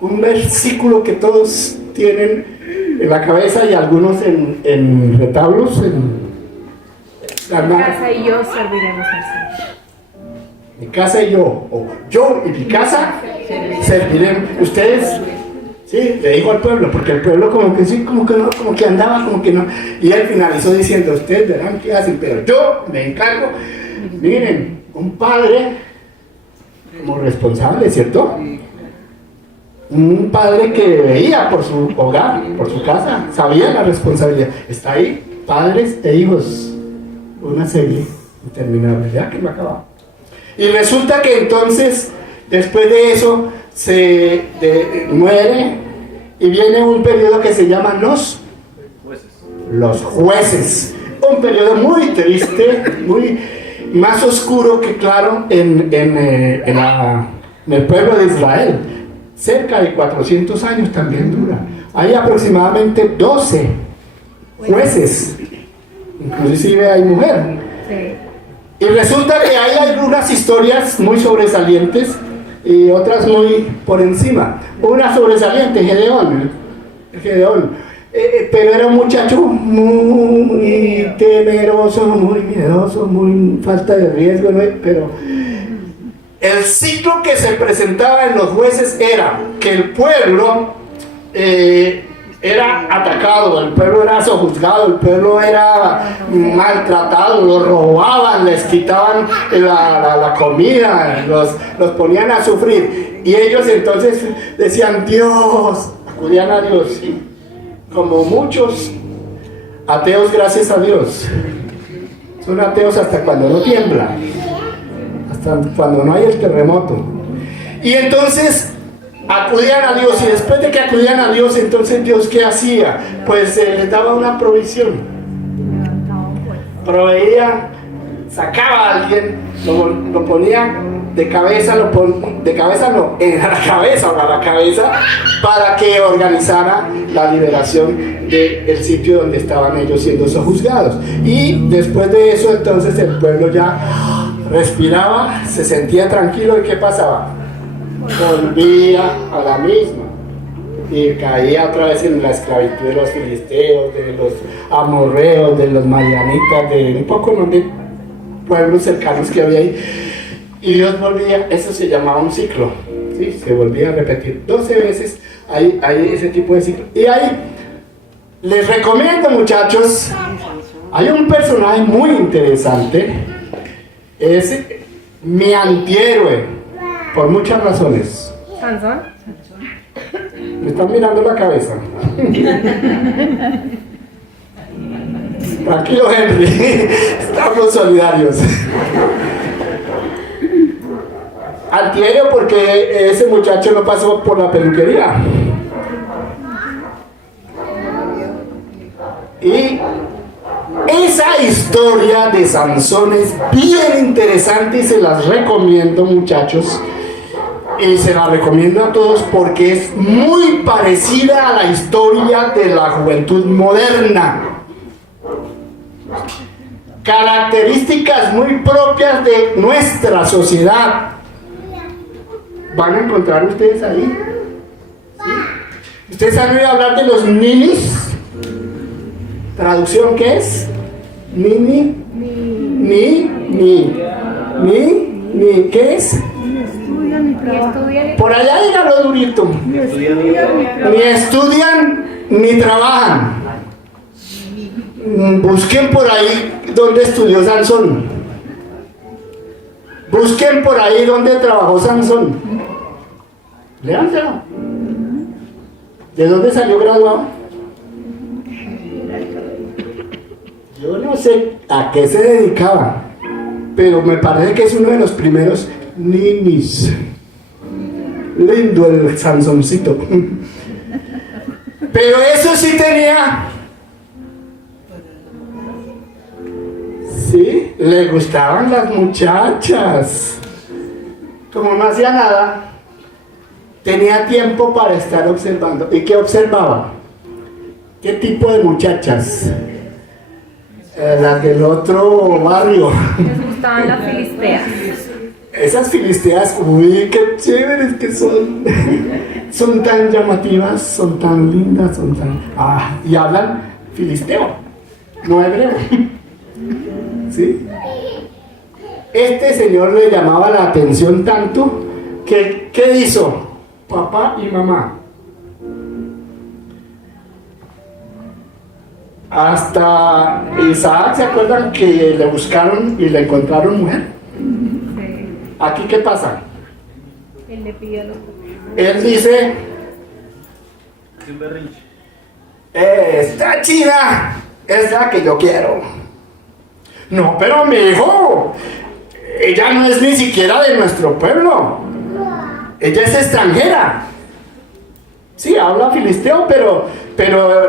Un versículo que todos tienen en la cabeza y algunos en retablos. Mi casa y yo serviremos al Señor. Mi casa y yo, o yo y mi casa serviremos. Ustedes, sí, le digo al pueblo, porque el pueblo como que sí, como que no, como que andaba, como que no. Y él finalizó diciendo, ustedes verán qué hacen, pero yo me encargo. Miren, un padre como responsable, ¿cierto? Un padre que veía por su hogar, por su casa, sabía la responsabilidad. Está ahí, padres e hijos. Una serie interminable, ya que me acaba. Y resulta que entonces, después de eso, muere y viene un periodo que se llama los jueces. Un periodo muy triste, muy más oscuro que claro en el pueblo de Israel. Cerca de 400 años también dura. Hay aproximadamente 12 jueces. Inclusive hay mujer. Sí. Y resulta que hay algunas historias muy sobresalientes y otras muy por encima. Una sobresaliente, Gedeón. Pero era un muchacho muy temeroso, muy miedoso, muy falta de riesgo, ¿no? Pero el ciclo que se presentaba en los jueces era que el pueblo era atacado, el pueblo era sojuzgado, el pueblo era maltratado, los robaban, les quitaban la comida, los ponían a sufrir. Y ellos entonces decían, Dios, acudían a Dios. Como muchos ateos, gracias a Dios, son ateos hasta cuando no tiembla, hasta cuando no hay el terremoto. Y entonces acudían a Dios, y después de que acudían a Dios, entonces Dios, ¿qué hacía? Pues les daba una provisión. Proveía, sacaba a alguien, lo ponía de cabeza, de cabeza no, en la cabeza o a la cabeza, para que organizara la liberación del sitio donde estaban ellos siendo sojuzgados. Y después de eso, entonces el pueblo ya respiraba, se sentía tranquilo. ¿Y qué pasaba? Volvía a la misma y caía otra vez en la esclavitud de los filisteos, de los amorreos, de los madianitas, de un poco de pueblos cercanos que había ahí. Y Dios volvía, eso se llamaba un ciclo, ¿sí? Se volvía a repetir 12 veces, hay ese tipo de ciclo. Y ahí les recomiendo, muchachos, hay un personaje muy interesante, es mi antihéroe, por muchas razones. ¿Sansón? Me están mirando la cabeza. Tranquilo, Henry, estamos solidarios. Antihéroe porque ese muchacho no pasó por la peluquería. Y esa historia de Sansón es bien interesante y se las recomiendo, muchachos. Y se la recomiendo a todos porque es muy parecida a la historia de la juventud moderna. Características muy propias de nuestra sociedad van a encontrar ustedes ahí. ¿Sí? ¿Ustedes han oído hablar de los ninis? ¿Traducción qué es? Nini. Ni. ¿Qué es? Por allá dígalo durito. Ni estudian ni trabajan. Busquen por ahí donde estudió Sansón. Busquen por ahí donde trabajó Sansón. Léanselo. ¿De dónde salió graduado? Yo no sé a qué se dedicaba, pero me parece que es uno de los primeros ninis. Lindo el Sansoncito. Pero eso sí tenía. Sí, le gustaban las muchachas. Como no hacía nada, tenía tiempo para estar observando. ¿Y qué observaba? ¿Qué tipo de muchachas? Las del otro barrio. Les gustaban las filisteas. Esas filisteas, uy, qué chéveres que son. Son tan llamativas, son tan lindas, son tan... y hablan filisteo, no hebreo. ¿Sí? Este señor le llamaba la atención tanto que, ¿qué hizo? Papá y mamá. Hasta Isaac, ¿se acuerdan que le buscaron y le encontraron mujer? Sí. ¿Aquí qué pasa? Él le pidió los... Él dice, esta china es la que yo quiero. No, pero mi hijo, ella no es ni siquiera de nuestro pueblo. Ella es extranjera. Sí, habla filisteo, pero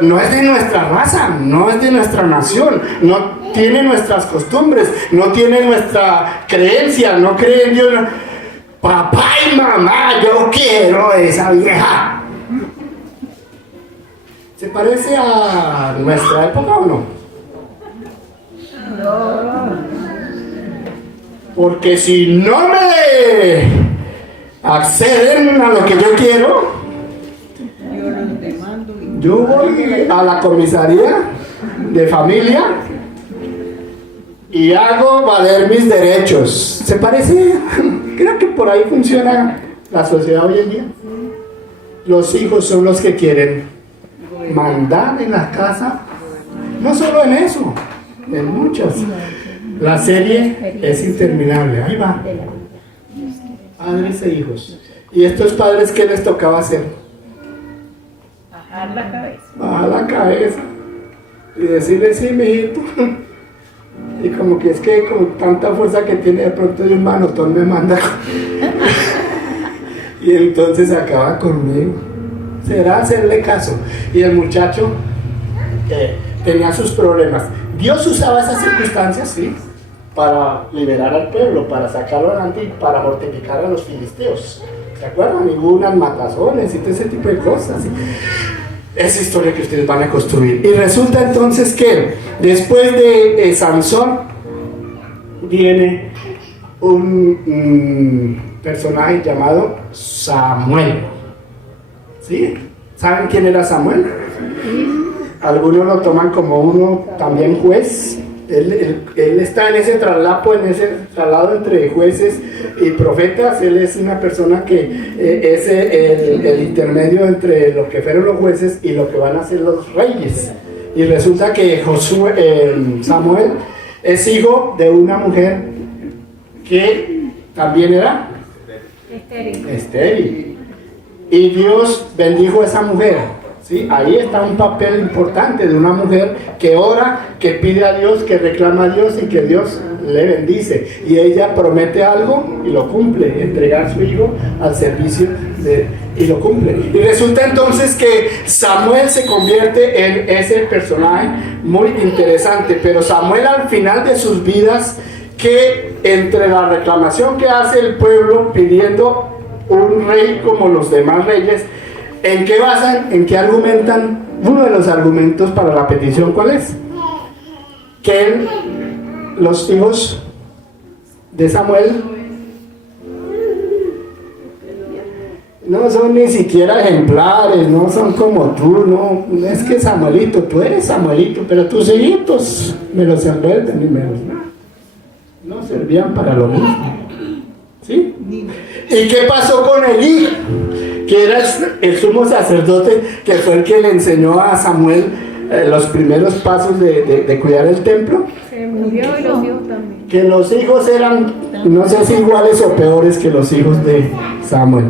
no es de nuestra raza, no es de nuestra nación, no tiene nuestras costumbres, no tiene nuestra creencia, no cree en Dios. Papá y mamá, yo quiero esa vieja. ¿Se parece a nuestra época o no? No. Porque si no me acceden a lo que yo quiero, yo voy a la comisaría de familia y hago valer mis derechos. ¿Se parece? Creo que por ahí funciona la sociedad hoy en día. Los hijos son los que quieren mandar en la casa. No solo en eso, en muchas. La serie es interminable. Ahí va. Padres e hijos. ¿Y estos padres qué les tocaba hacer? Bajar la cabeza y decirle, sí, mijito. Y como que es que con tanta fuerza que tiene, de pronto de un manotón me manda. Y entonces acaba conmigo. Será hacerle caso. Y el muchacho tenía sus problemas. Dios usaba esas circunstancias, sí, para liberar al pueblo, para sacarlo adelante y para mortificar a los filisteos. ¿Se acuerdan? Y hubo unas matazones y todo ese tipo de cosas. Esa historia que ustedes van a construir. Y resulta entonces que después de Sansón viene un personaje llamado Samuel. ¿Sí? ¿Saben quién era Samuel? Algunos lo toman como uno también juez. Él está en ese traslado entre jueces y profetas. Él es una persona que es el intermedio entre lo que fueron los jueces y lo que van a ser los reyes. Y resulta que Samuel es hijo de una mujer que también era estéril. Y Dios bendijo a esa mujer. ¿Sí? Ahí está un papel importante de una mujer que ora, que pide a Dios, que reclama a Dios y que Dios le bendice. Y ella promete algo y lo cumple, entregar a su hijo al servicio y lo cumple. Y resulta entonces que Samuel se convierte en ese personaje muy interesante. Pero Samuel al final de sus vidas, que entre la reclamación que hace el pueblo pidiendo un rey como los demás reyes, ¿en qué basan? ¿En qué argumentan? Uno de los argumentos para la petición, ¿cuál es? Que los hijos de Samuel no son ni siquiera ejemplares, no son como tú, no es que Samuelito, tú eres Samuelito, pero tus hijitos me los envuelven y me los no servían para lo mismo. ¿Sí? ¿Y qué pasó con Elí? Que era el sumo sacerdote, que fue el que le enseñó a Samuel los primeros pasos de cuidar el templo. Se murió y los hijos también. Que los hijos eran, no sé si iguales o peores que los hijos de Samuel.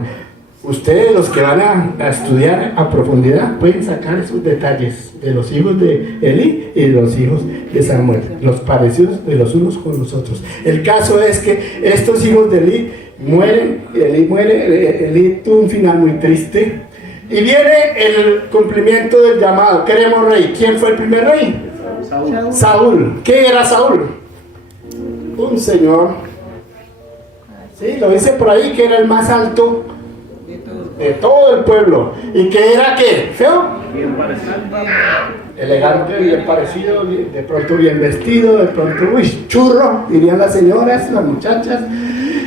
Ustedes, los que van a estudiar a profundidad, pueden sacar esos detalles de los hijos de Elí y de los hijos de Samuel, los parecidos de los unos con los otros. El caso es que estos hijos de Elí mueren, Elí tuvo un final muy triste, y viene el cumplimiento del llamado. Queremos rey. ¿Quién fue el primer rey? Saúl. ¿Qué era Saúl? Un señor, sí, lo dice por ahí, que era el más alto de todo el pueblo. ¿Y que era qué? ¿Feo? Bien parecido. Elegante, bien parecido, de pronto bien vestido, de pronto, uy, churro, dirían las señoras, las muchachas.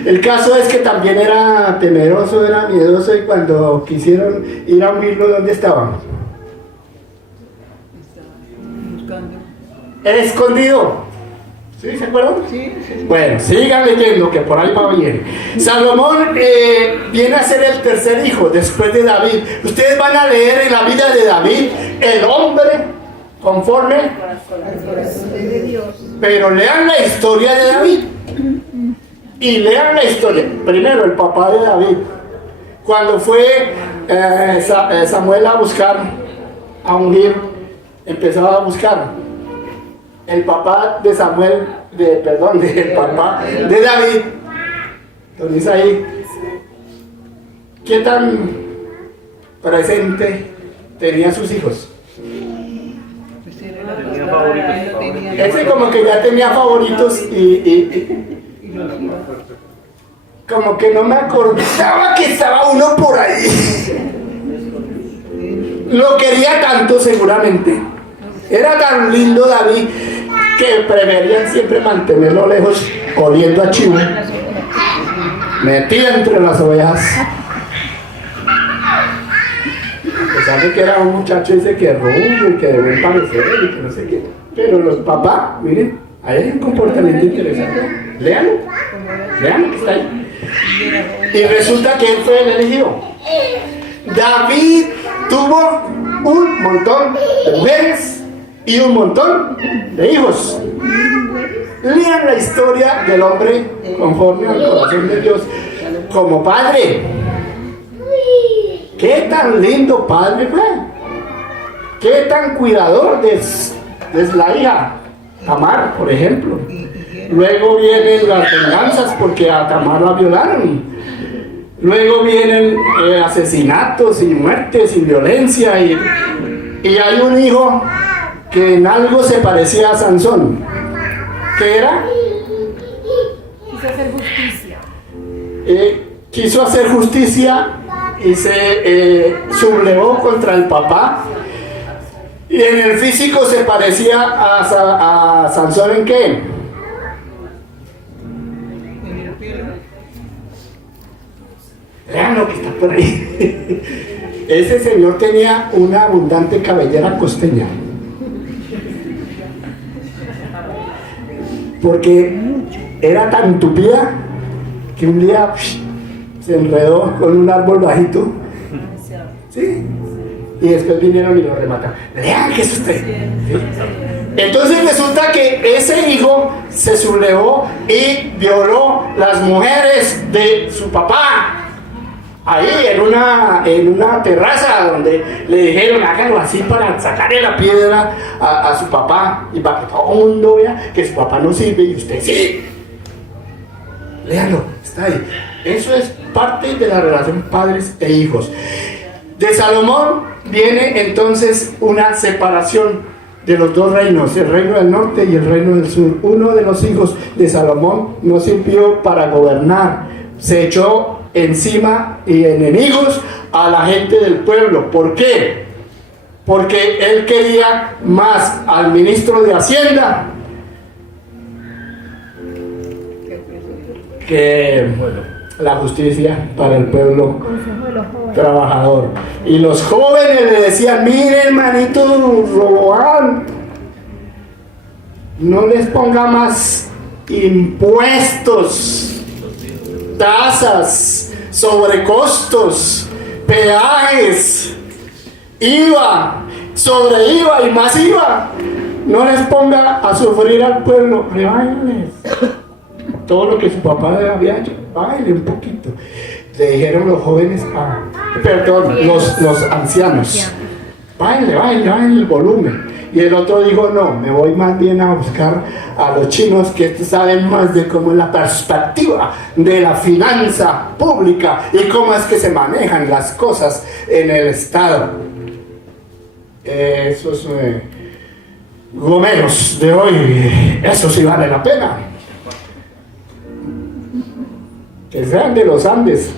El caso es que también era temeroso, era miedoso, y cuando quisieron ir a unirlo, ¿dónde estaban? Escondido. ¿Sí? ¿Se acuerdan? Sí. Bueno, sigan leyendo, que por ahí va bien. Salomón viene a ser el tercer hijo después de David. Ustedes van a leer en la vida de David el hombre conforme al corazón de Dios. Pero lean la historia de David. Y lean la historia. Primero, el papá de David. Cuando fue Samuel a buscar, a ungir, empezó a buscar. El papá de Samuel, el papá de David, don Isaí, ¿qué tan presente tenía sus hijos? Tenía favoritos. Ese como que ya tenía favoritos y como que no me acordaba que estaba uno por ahí. Lo quería tanto seguramente. Era tan lindo David que preferían siempre mantenerlo lejos, oliendo a chivo, metido entre las ovejas. A pesar de que era un muchacho, dice que rubio y que de buen parecer y que no sé qué. Pero los papás, miren, ahí hay un comportamiento interesante. Léanlo que está ahí. Y resulta que él fue el elegido. David tuvo un montón de mujeres y un montón de hijos. Lean la historia del hombre conforme al corazón de Dios como padre. Qué tan lindo padre fue. Qué tan cuidador de la hija Tamar, por ejemplo. Luego vienen las venganzas porque a Tamar la violaron. Luego vienen asesinatos y muertes y violencia, y hay un hijo que en algo se parecía a Sansón. ¿Qué era? Quiso hacer justicia. Quiso hacer justicia y se sublevó contra el papá. Y en el físico se parecía a Sansón. ¿En qué? En el pelo. Vean lo que está por ahí. Ese señor tenía una abundante cabellera costeña. Porque era tan tupida que un día se enredó con un árbol bajito. ¿Sí? Y después vinieron y lo remataron. Vean que eso está ahí. ¿Sí? Entonces resulta que ese hijo se sublevó y violó las mujeres de su papá. Ahí en una terraza donde le dijeron háganlo así para sacarle la piedra a su papá y para que todo el mundo vea que su papá no sirve y usted sí. Léanlo, está ahí. Eso es parte de la relación padres e hijos. De Salomón viene entonces una separación de los dos reinos, el reino del norte y el reino del sur. Uno de los hijos de Salomón no sirvió para gobernar, se echó encima y enemigos a la gente del pueblo. ¿Por qué? Porque él quería más al ministro de Hacienda que la justicia para el pueblo trabajador. Y los jóvenes le decían: mire, hermanito Roboam, no les ponga más impuestos, tasas, sobrecostos, peajes, IVA, sobre IVA y más IVA. No les ponga a sufrir al pueblo, rebáilenles todo lo que su papá había hecho, báile un poquito. Le dijeron los jóvenes, los ancianos, báile el volumen. Y el otro dijo: no, me voy más bien a buscar a los chinos que saben más de cómo es la perspectiva de la finanza pública y cómo es que se manejan las cosas en el Estado. Esos gomeros de hoy, eso sí vale la pena. Que sean de los Andes,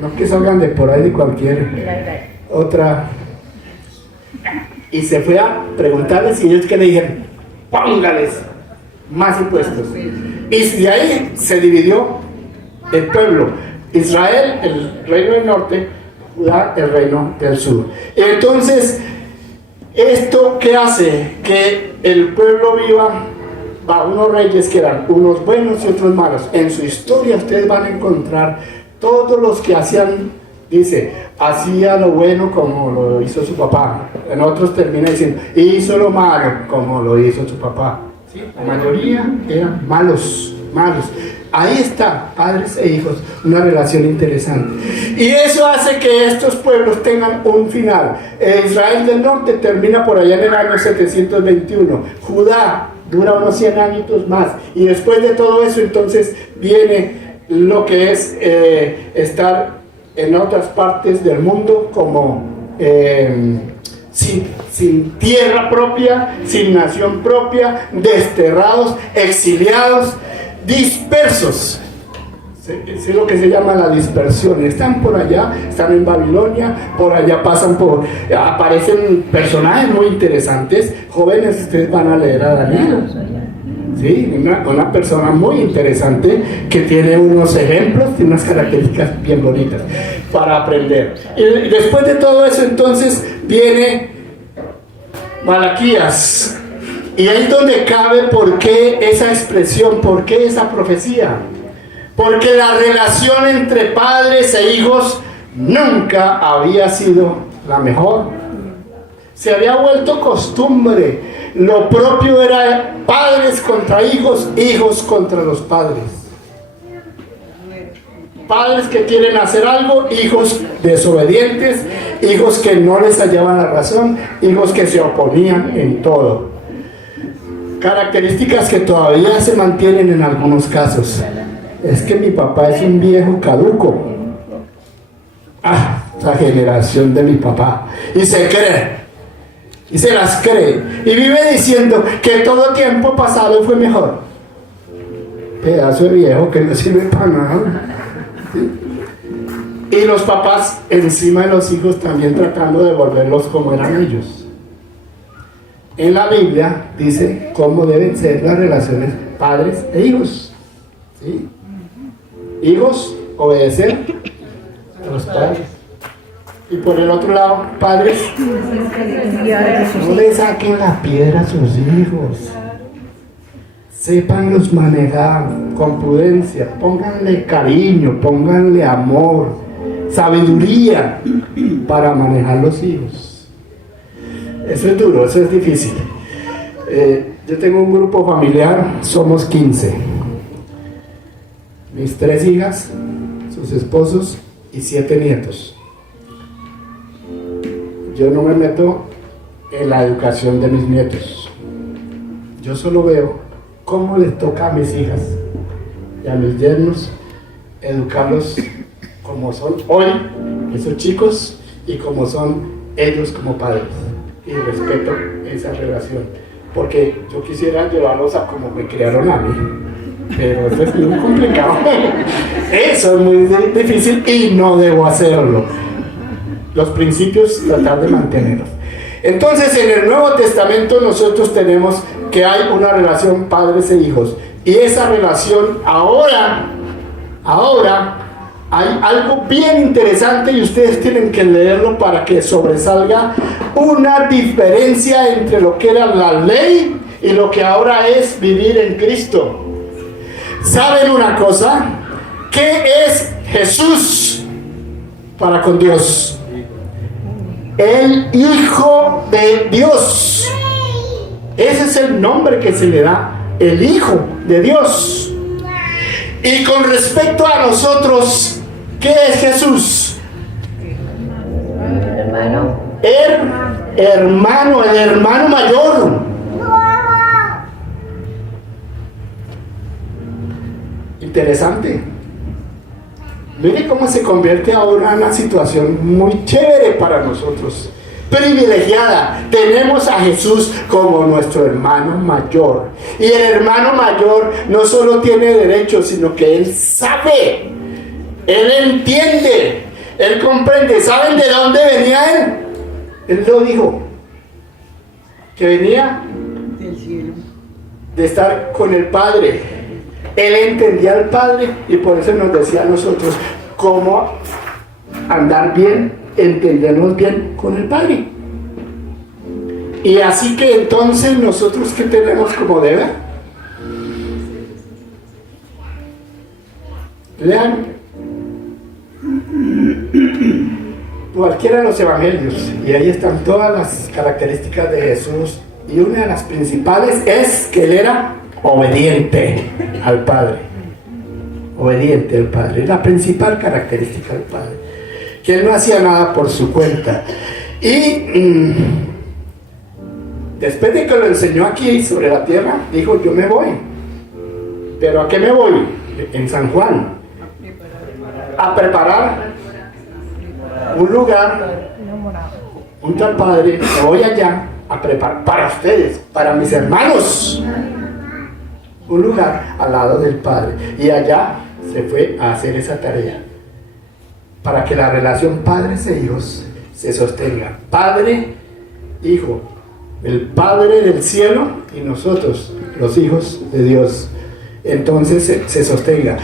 no que salgan de por ahí de cualquier otra. Y se fue a preguntarles y ellos que le dijeron: póngales más impuestos. Y de ahí se dividió el pueblo. Israel, el reino del norte; Judá, el reino del sur. Y entonces, ¿esto qué hace? Que el pueblo viva bajo unos reyes que eran unos buenos y otros malos. En su historia ustedes van a encontrar todos los que hacían, dice, hacía lo bueno como lo hizo su papá. En otros termina diciendo, hizo lo malo como lo hizo su papá. ¿Sí? La mayoría eran malos. Ahí está, padres e hijos, una relación interesante. Y eso hace que estos pueblos tengan un final. Israel del norte termina por allá en el año 721. Judá dura unos 100 años más. Y después de todo eso, entonces viene lo que es estar en otras partes del mundo como sin tierra propia, sin nación propia, desterrados, exiliados, dispersos. Es lo que se llama la dispersión. Están por allá, están en Babilonia, por allá aparecen personajes muy interesantes. Jóvenes, ustedes van a leer a Daniel. ¿Sí? Una persona muy interesante que tiene unos ejemplos, tiene unas características bien bonitas para aprender. Y después de todo eso, entonces viene Malaquías. Y ahí es donde cabe por qué esa expresión, por qué esa profecía. Porque la relación entre padres e hijos nunca había sido la mejor. Se había vuelto costumbre. Lo propio era padres contra hijos, hijos contra los padres. Padres que quieren hacer algo, hijos desobedientes, hijos que no les hallaban la razón, hijos que se oponían en todo. Características que todavía se mantienen en algunos casos. Es que mi papá es un viejo caduco. La generación de mi papá. Y se cree. Y se las cree. Y vive diciendo que todo tiempo pasado fue mejor. pedazo de viejo que no sirve para nada. ¿Sí? Y los papás encima de los hijos también tratando de volverlos como eran ellos. En la Biblia dice cómo deben ser las relaciones padres e hijos. ¿Sí? Hijos, obedecer a los padres. Y por el otro lado, padres, no le saquen la piedra a sus hijos. Sépanlos manejar con prudencia. Pónganle cariño, pónganle amor, sabiduría para manejar los hijos. Eso es duro, eso es difícil. Yo tengo un grupo familiar, somos 15. Mis 3 hijas, sus esposos y 7 nietos. Yo no me meto en la educación de mis nietos. Yo solo veo cómo les toca a mis hijas y a mis yernos educarlos como son hoy esos chicos y como son ellos como padres. Y respeto esa relación, porque yo quisiera llevarlos a como me criaron a mí, pero eso es muy complicado. Eso es muy difícil y no debo hacerlo. Los principios tratar de mantenerlos. Entonces en el Nuevo Testamento nosotros tenemos que hay una relación padres e hijos, y esa relación ahora hay algo bien interesante y ustedes tienen que leerlo para que sobresalga una diferencia entre lo que era la ley y lo que ahora es vivir en Cristo. ¿Saben una cosa? ¿Qué es Jesús para con Dios? El Hijo de Dios. Ese es el nombre que se le da, el Hijo de Dios. Y con respecto a nosotros, ¿qué es Jesús? Hermano. El hermano mayor. Interesante. Mire cómo se convierte ahora en una situación muy chévere para nosotros, privilegiada. Tenemos a Jesús como nuestro hermano mayor. Y el hermano mayor no solo tiene derechos, sino que él sabe, él entiende, él comprende. ¿Saben de dónde venía él? Él lo dijo, que venía del cielo, de estar con el Padre. Él entendía al Padre y por eso nos decía a nosotros cómo andar bien, entendernos bien con el Padre. Y así que entonces nosotros, ¿qué tenemos como deber? Lean cualquiera de los evangelios y ahí están todas las características de Jesús, y una de las principales es que él era obediente al Padre. Obediente al Padre, la principal característica del Padre, que él no hacía nada por su cuenta. Y después de que lo enseñó aquí sobre la tierra, dijo: yo me voy. ¿Pero a qué me voy? En San Juan, a preparar un lugar junto al Padre. Me voy allá a preparar para ustedes, para mis hermanos, un lugar al lado del Padre. Y allá se fue a hacer esa tarea para que la relación padres e hijos se sostenga. Padre, hijo, el Padre del cielo y nosotros, los hijos de Dios. Entonces se sostenga.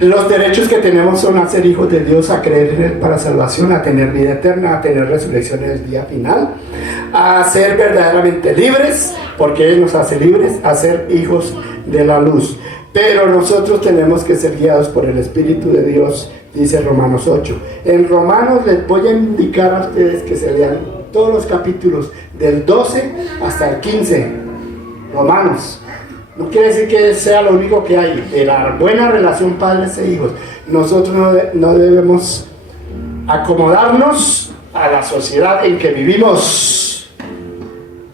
Los derechos que tenemos son a ser hijos de Dios, a creer en Él para salvación, a tener vida eterna, a tener resurrección en el día final, a ser verdaderamente libres, porque Él nos hace libres, a ser hijos de la luz. Pero nosotros tenemos que ser guiados por el Espíritu de Dios, dice Romanos 8. En Romanos les voy a indicar a ustedes que se lean todos los capítulos del 12 hasta el 15. Romanos. No quiere decir que sea lo único que hay. De la buena relación padres e hijos, nosotros no debemos acomodarnos a la sociedad en que vivimos.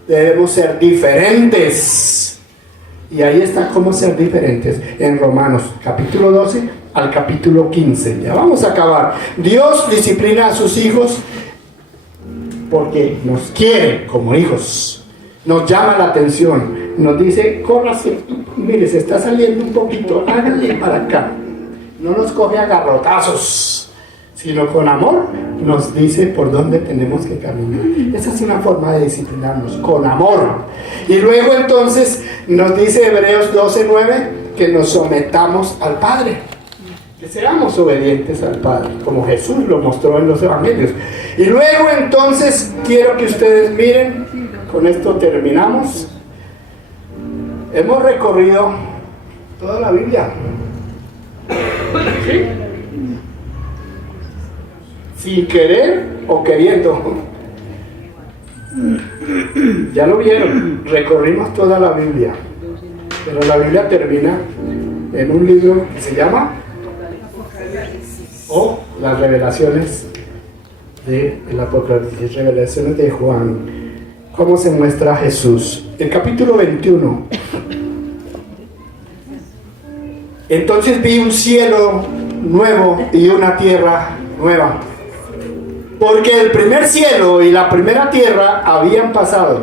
Debemos ser diferentes. Y ahí está cómo ser diferentes en Romanos capítulo 12 al capítulo 15. Ya vamos a acabar. Dios disciplina a sus hijos porque nos quiere como hijos. Nos llama la atención. Nos dice: córrase mire, se está saliendo un poquito, háganle para acá. No nos coge a garrotazos, sino con amor nos dice por dónde tenemos que caminar. Esa es una forma de disciplinarnos, con amor. Y luego entonces nos dice Hebreos 12:9 que nos sometamos al Padre, que seamos obedientes al Padre, como Jesús lo mostró en los evangelios. Y luego entonces quiero que ustedes miren, con esto terminamos. Hemos recorrido toda la Biblia. ¿Sí? Sin querer o queriendo. Ya lo vieron, recorrimos toda la Biblia. Pero la Biblia termina en un libro que se llama las revelaciones del Apocalipsis, revelaciones de Juan. ¿Cómo se muestra Jesús? El capítulo 21. Entonces vi un cielo nuevo y una tierra nueva, porque el primer cielo y la primera tierra habían pasado,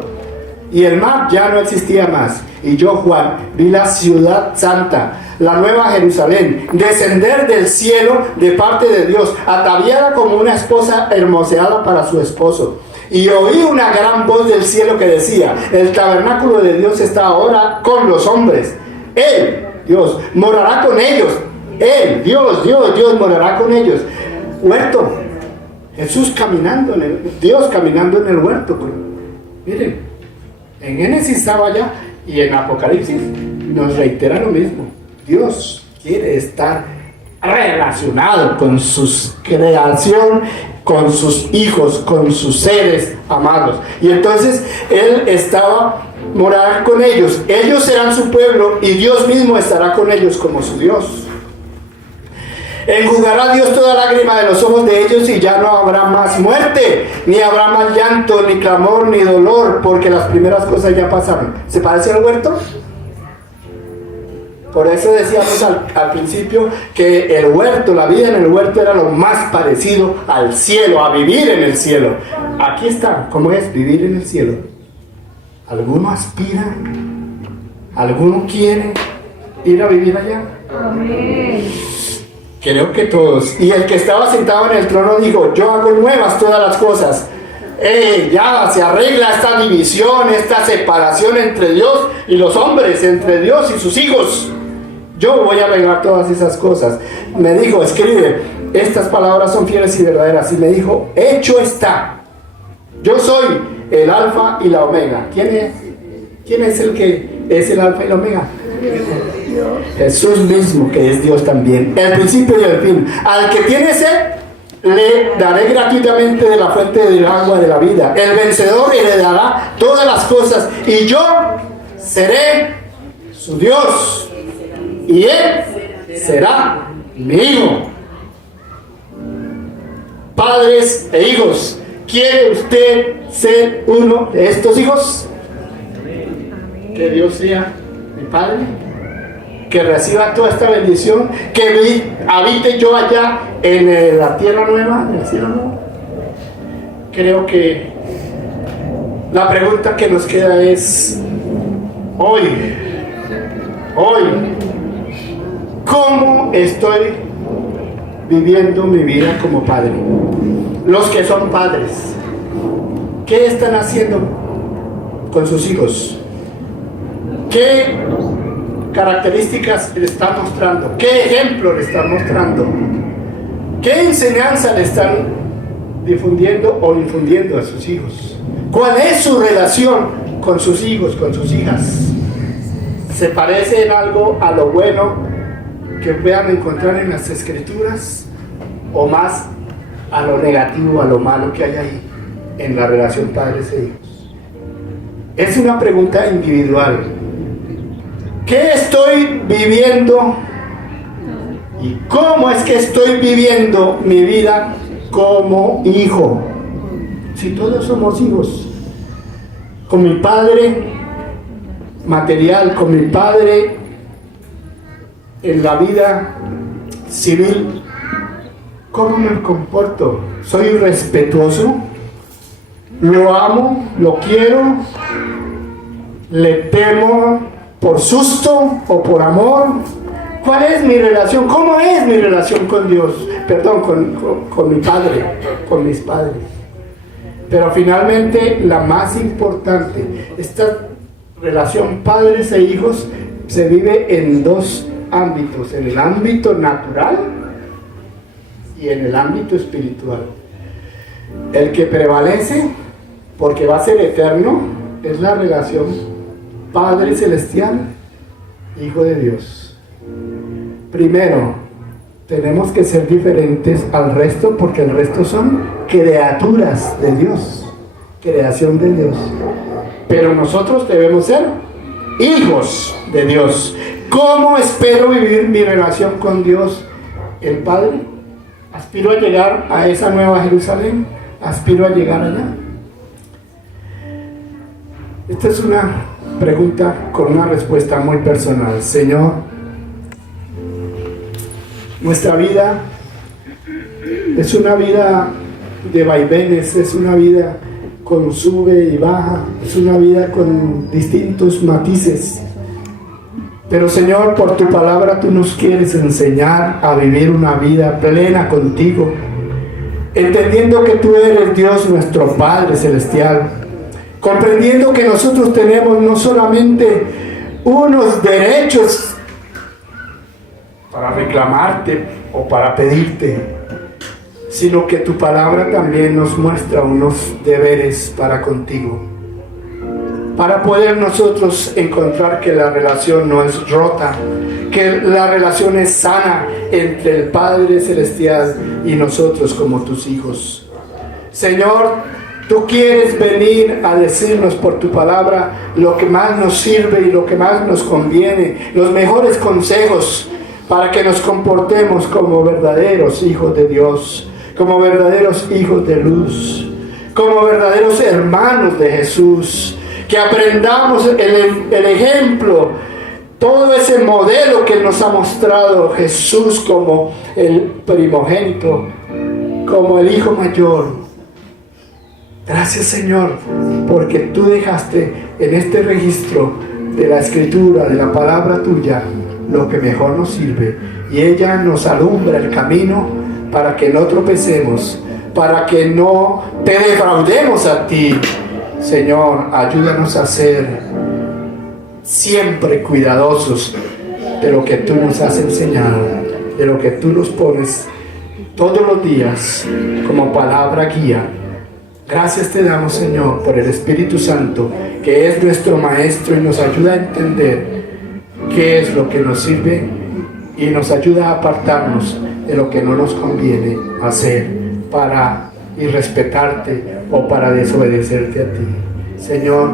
y el mar ya no existía más. Y yo, Juan, vi la ciudad santa, la nueva Jerusalén, descender del cielo de parte de Dios, ataviada como una esposa hermoseada para su esposo. Y oí una gran voz del cielo que decía: el tabernáculo de Dios está ahora con los hombres. Él, Dios, morará con ellos. Él, Dios morará con ellos. Huerto. Jesús caminando Dios caminando en el huerto. Miren, en Génesis estaba allá y en Apocalipsis nos reitera lo mismo. Dios quiere estar relacionado con su creación, con sus hijos, con sus seres amados. Y entonces Él estaba morar con ellos. Ellos serán su pueblo y Dios mismo estará con ellos como su Dios. Enjugará Dios toda lágrima de los ojos de ellos, y ya no habrá más muerte, ni habrá más llanto, ni clamor, ni dolor, porque las primeras cosas ya pasaron. ¿Se parece al huerto? Por eso decíamos al principio que el huerto, la vida en el huerto era lo más parecido al cielo, a vivir en el cielo. Aquí está, ¿cómo es vivir en el cielo? ¿Alguno aspira? ¿Alguno quiere ir a vivir allá? Amén. Creo que todos. Y el que estaba sentado en el trono dijo: yo hago nuevas todas las cosas. Ya se arregla esta división, esta separación entre Dios y los hombres, entre Dios y sus hijos. Yo voy a arreglar todas esas cosas. Me dijo: escribe, estas palabras son fieles y verdaderas. Y me dijo: hecho está. Yo soy el alfa y la omega. ¿Quién es el que es el alfa y la omega? Jesús mismo, que es Dios también, el principio y el fin. Al que tiene sed, le daré gratuitamente de la fuente del agua de la vida. El vencedor heredará todas las cosas, y yo seré su Dios, y él será mi hijo. Padres e hijos, ¿quiere usted ser uno de estos hijos? Que Dios sea mi Padre, que reciba toda esta bendición, que habite yo allá en la tierra nueva, en el cielo nuevo. Creo que la pregunta que nos queda es hoy, ¿cómo estoy viviendo mi vida como padre? Los que son padres, ¿qué están haciendo con sus hijos? ¿Qué características le están mostrando? ¿Qué ejemplo le están mostrando? ¿Qué enseñanza le están difundiendo o infundiendo a sus hijos? ¿Cuál es su relación con sus hijos, con sus hijas? ¿Se parece en algo a lo bueno que puedan encontrar en las Escrituras, o más a lo negativo, a lo malo que hay ahí en la relación padres e hijos? Es una pregunta individual. ¿Qué estoy viviendo? ¿Y cómo es que estoy viviendo mi vida como hijo? Si todos somos hijos, con mi padre material, con mi padre en la vida civil, ¿cómo me comporto? ¿Soy respetuoso? ¿Lo amo? ¿Lo quiero? ¿Le temo? ¿Por susto o por amor? ¿Cuál es mi relación? ¿Cómo es mi relación con Dios? Perdón, con mi padre, con mis padres. Pero finalmente la más importante, esta relación padres e hijos se vive en dos ámbitos, en el ámbito natural y en el ámbito espiritual. El que prevalece, porque va a ser eterno, es la relación Padre Celestial, Hijo de Dios. Primero, tenemos que ser diferentes al resto, porque el resto son criaturas de Dios, creación de Dios. Pero nosotros debemos ser hijos de Dios. ¿Cómo espero vivir mi relación con Dios, el Padre? ¿Aspiro a llegar a esa nueva Jerusalén? ¿Aspiro a llegar allá? Esta es una pregunta con una respuesta muy personal. Señor, nuestra vida es una vida de vaivenes, es una vida con sube y baja, es una vida con distintos matices. Pero Señor, por tu palabra tú nos quieres enseñar a vivir una vida plena contigo, entendiendo que tú eres Dios nuestro Padre Celestial, comprendiendo que nosotros tenemos no solamente unos derechos para reclamarte o para pedirte, sino que tu palabra también nos muestra unos deberes para contigo, para poder nosotros encontrar que la relación no es rota, que la relación es sana entre el Padre Celestial y nosotros como tus hijos. Señor, tú quieres venir a decirnos por tu palabra lo que más nos sirve y lo que más nos conviene, los mejores consejos para que nos comportemos como verdaderos hijos de Dios, como verdaderos hijos de luz, como verdaderos hermanos de Jesús. Que aprendamos el ejemplo, todo ese modelo que nos ha mostrado Jesús como el primogénito, como el hijo mayor. Gracias, Señor, porque tú dejaste en este registro de la Escritura, de la palabra tuya, lo que mejor nos sirve, y ella nos alumbra el camino para que no tropecemos, para que no te defraudemos a ti. Señor, ayúdanos a ser siempre cuidadosos de lo que tú nos has enseñado, de lo que tú nos pones todos los días como palabra guía. Gracias te damos, Señor, por el Espíritu Santo, que es nuestro Maestro y nos ayuda a entender qué es lo que nos sirve y nos ayuda a apartarnos de lo que no nos conviene hacer para irrespetarte o para desobedecerte a ti. Señor,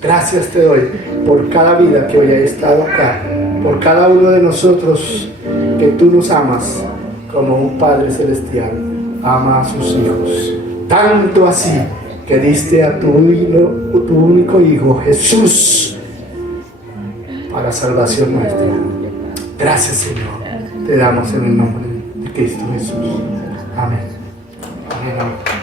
gracias te doy por cada vida que hoy ha estado acá, por cada uno de nosotros que tú nos amas como un Padre Celestial ama a sus hijos. Tanto así que diste a tu único Hijo, Jesús, para salvación nuestra. Gracias, Señor. Te damos en el nombre de Cristo Jesús. Amén. Amén.